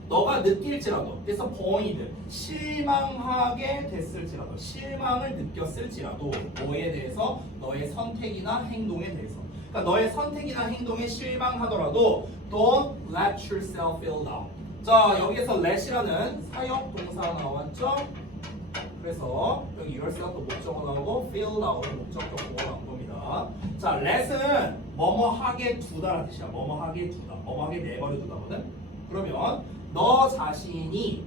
너가 느낄지라도 disappointed 실망하게 됐을지라도 실망을 느꼈을지라도 뭐에 대해서 너의 선택이나 행동에 대해서 그러니까 너의 선택이나 행동에 실망하더라도 don't let yourself feel down. 자, 여기에서 let이라는 사역 동사 나왔죠? 그래서 여기 yourself도 목적어 나오고 feel down은 목적격으로 나온 겁니다. 자, let은 뭐뭐 하게 두다라는 뜻이야. 뭐뭐 하게 두다. 뭐뭐 하게 내버려 두다거든. 그러면 너 자신이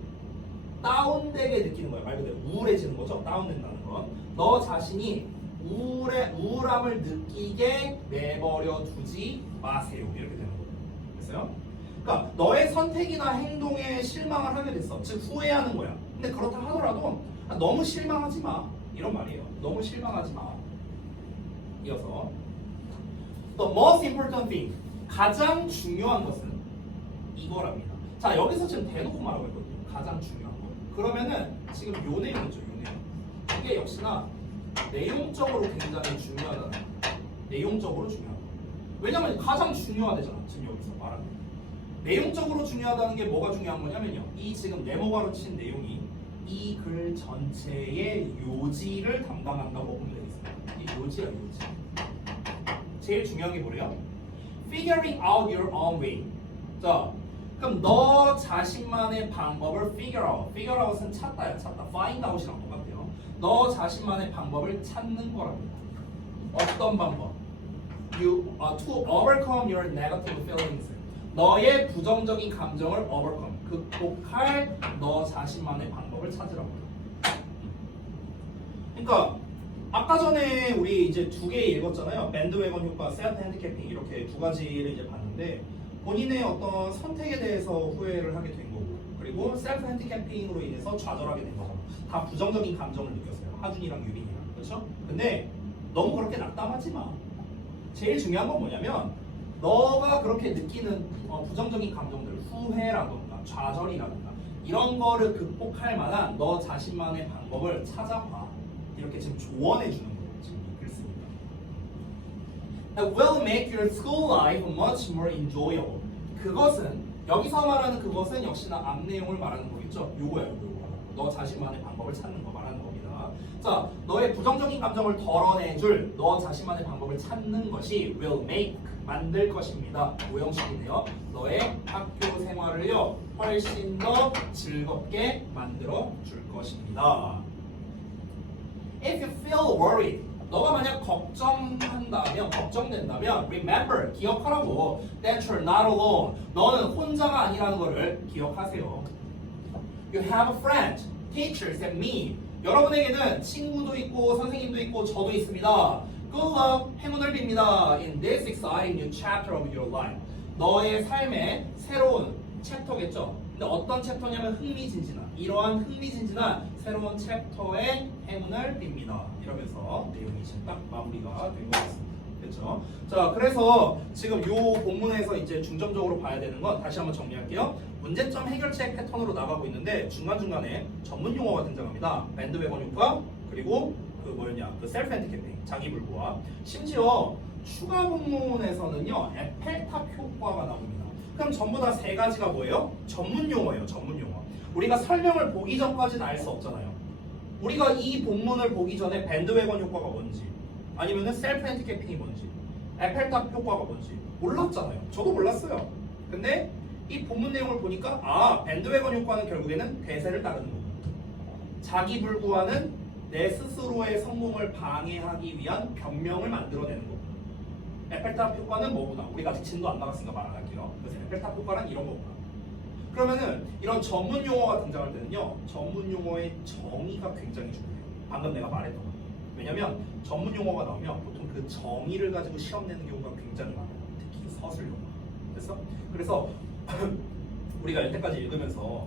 다운되게 느끼는 거야. 말 그대로 우울해지는 거죠. 다운된다는 건. 너 자신이 우울함을 느끼게 내버려 두지 마세요. 이렇게 되는 거예요. 됐어요? 그러니까 너의 선택이나 행동에 실망을 하게 됐어. 즉 후회하는 거야. 근데 그렇다 하더라도 너무 실망하지 마. 이런 말이에요. 너무 실망하지 마. 이어서 The most important thing. 가장 중요한 것은 이거랍니다. 자, 여기서 지금 대놓고 말하고 있거든요. 가장 중요한 거. 그러면은 지금 요 내용이죠. 요 내용. 이게 역시나 내용적으로 굉장히 중요하다는 거예요. 내용적으로 중요한 거. 왜냐면 가장 중요하대잖아. 지금 여기서 말하는 거. 내용적으로 중요하다는 게 뭐가 중요한 거냐면요. 이 지금 네모가로 친 내용이 이 글 전체의 요지를 담당한다고 보면 되겠습니다. 이 요지야, 요지. 제일 중요한 게 뭐래요? Figuring out your own way. 자, 그럼 너 자신만의 방법을 figure out. figure out은 찾다야, 찾다. find out이랑 똑같아요. 너 자신만의 방법을 찾는 거랍니다. 어떤 방법? To overcome your negative feelings. 너의 부정적인 감정을 overcome, 극복할 너 자신만의 방법을 찾으라고요. 그러니까 아까 전에 우리 이제 두 개 읽었잖아요. 밴드웨건 효과, 셀프 핸디캐핑 이렇게 두 가지를 이제 봤는데 본인의 어떤 선택에 대해서 후회를 하게 된 거고 그리고 셀프 핸디캐핑으로 인해서 좌절하게 된 거잖아. 다 부정적인 감정을 느꼈어요. 하준이랑 유빈이랑. 그렇죠? 근데 너무 그렇게 낙담하지 마. 제일 중요한 건 뭐냐면 너가 그렇게 느끼는 부정적인 감정들, 후회라던가 좌절이라던가 이런 거를 극복할 만한 너 자신만의 방법을 찾아봐. 이렇게 지금 조언해 주는 거예요. 지금 읽습니다. It will make your school life much more enjoyable. 그것은 여기서 말하는 그것은 역시나 앞 내용을 말하는 거겠죠. 요거야, 요거. 너 자신만의 방법을 찾는 거 말하는 겁니다. 자, 너의 부정적인 감정을 덜어내줄 너 자신만의 방법을 찾는 것이 will make 만들 것입니다. 오형식이네요. 너의 학교 생활을요 훨씬 더 즐겁게 만들어 줄 것입니다. If you feel worried, 너가 만약 걱정된다면 remember, 기억하라고 that you're not alone. 너는 혼자가 아니라는 것을 기억하세요. You have a friend, teachers and me. 여러분에게는 친구도 있고 선생님도 있고 저도 있습니다. Good luck, 행운을 빕니다. In this exciting new chapter of your life. 너의 삶의 새로운 챕터겠죠. 근데 어떤 챕터냐면 흥미진진한 이러한 흥미진진한 새로운 챕터의 행운을 빕니다. 이러면서 내용이 지금 딱 마무리가 된 것 같습니다. 그렇죠? 자, 그래서 지금 이 본문에서 이제 중점적으로 봐야 되는 건 다시 한번 정리할게요. 문제점 해결책 패턴으로 나가고 있는데 중간중간에 전문 용어가 등장합니다. 밴드웨건 효과 그리고 그 셀프 핸디캐핑 자기불구와 심지어 추가 본문에서는요 에펠탑 효과가 나옵니다. 그럼 전부 다 세 가지가 뭐예요? 전문 용어예요. 전문 용어. 우리가 설명을 보기 전까지는 알 수 없잖아요. 우리가 이 본문을 보기 전에 밴드웨건 효과가 뭔지 아니면은 셀프 핸디캐핑이 뭔지 에펠탑 효과가 뭔지 몰랐잖아요. 저도 몰랐어요. 근데 이 본문 내용을 보니까 아 밴드웨건 효과는 결국에는 대세를 따르는 거고 자기불구하는 내 스스로의 성공을 방해하기 위한 변명을 만들어내는 거고 에펠탑 효과는 뭐구나. 우리가 아직 진도 안 나갔으니까 말 안 할게요. 그래서 에펠탑 효과는 이런 거구나. 그러면은 이런 전문 용어가 등장할 때는요 전문 용어의 정의가 굉장히 중요해요. 방금 내가 말했던 거. 왜냐면 전문 용어가 나오면 보통 그 정의를 가지고 시험 내는 경우가 굉장히 많아요. 특히 서술 용어. 그래서 우리가 여태까지 읽으면서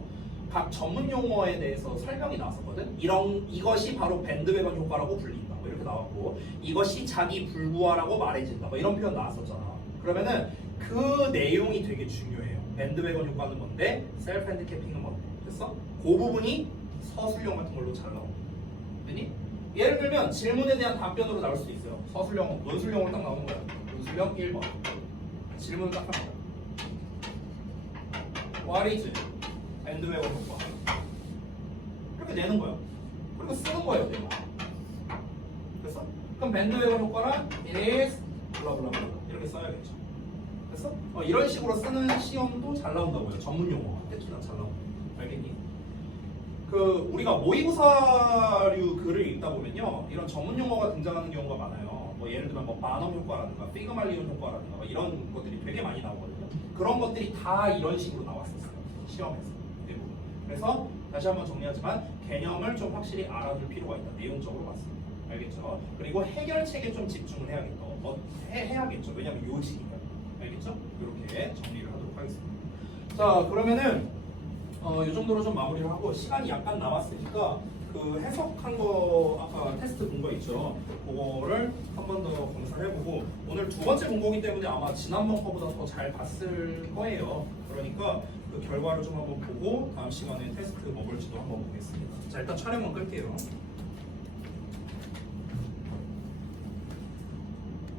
각 전문 용어에 대해서 설명이 나왔었거든. 이것이 바로 밴드웨건 효과라고 불린다. 뭐 이렇게 나왔고 이것이 자기 불구하라고 말해진다. 뭐 이런 표현 나왔었잖아. 그러면은 그 내용이 되게 중요해요. 밴드웨건 효과는 뭔데? 셀프 핸디캐핑은 뭔데? 됐어? 그 부분이 서술형 같은 걸로 잘 나옵니다. 됐니? 예를 들면 질문에 대한 답변으로 나올 수도 있어요. 서술형, 논술형으로 딱 나오는 거야. 논술형 1번. 질문을 딱 합니다. What is 밴드웨건 효과? 이렇게 내는 거예요. 그리고 쓰는 거예요. 내가. 그래서 그럼 밴드웨건 효과란 it is 블라블라블라 이렇게 써야겠죠. 그래서 이런 식으로 쓰는 시험도 잘 나온다고요. 전문 용어 특히나 잘 나온다. 알겠니? 우리가 모의고사류 글을 읽다 보면요 이런 전문 용어가 등장하는 경우가 많아요. 뭐 예를 들면 바넘 효과라든가 피그말리온 효과라든가 뭐 이런 것들이 되게 많이 나오거든요. 그런 것들이 다 이런 식으로 나왔었어요. 시험에서. 그래서 다시 한번 정리하지만 개념을 좀 확실히 알아둘 필요가 있다. 내용적으로 봤습니다. 알겠죠? 그리고 해결책에 좀 집중을 해야겠죠. 해야겠죠. 왜냐하면 요지니까. 알겠죠? 이렇게 정리를 하도록 하겠습니다. 자, 그러면은 이 정도로 좀 마무리를 하고 시간이 약간 남았으니까 그 해석한 거 아까 테스트 본 거 있죠? 그거를 한 번 더 검사를 해보고 오늘 두 번째 본 거기 때문에 아마 지난번 거보다 더 잘 봤을 거예요. 그러니까 그 결과를 좀 한번 보고 다음 시간에 테스트 뭐 볼지도 한번 보겠습니다. 자, 일단 촬영은 끌게요.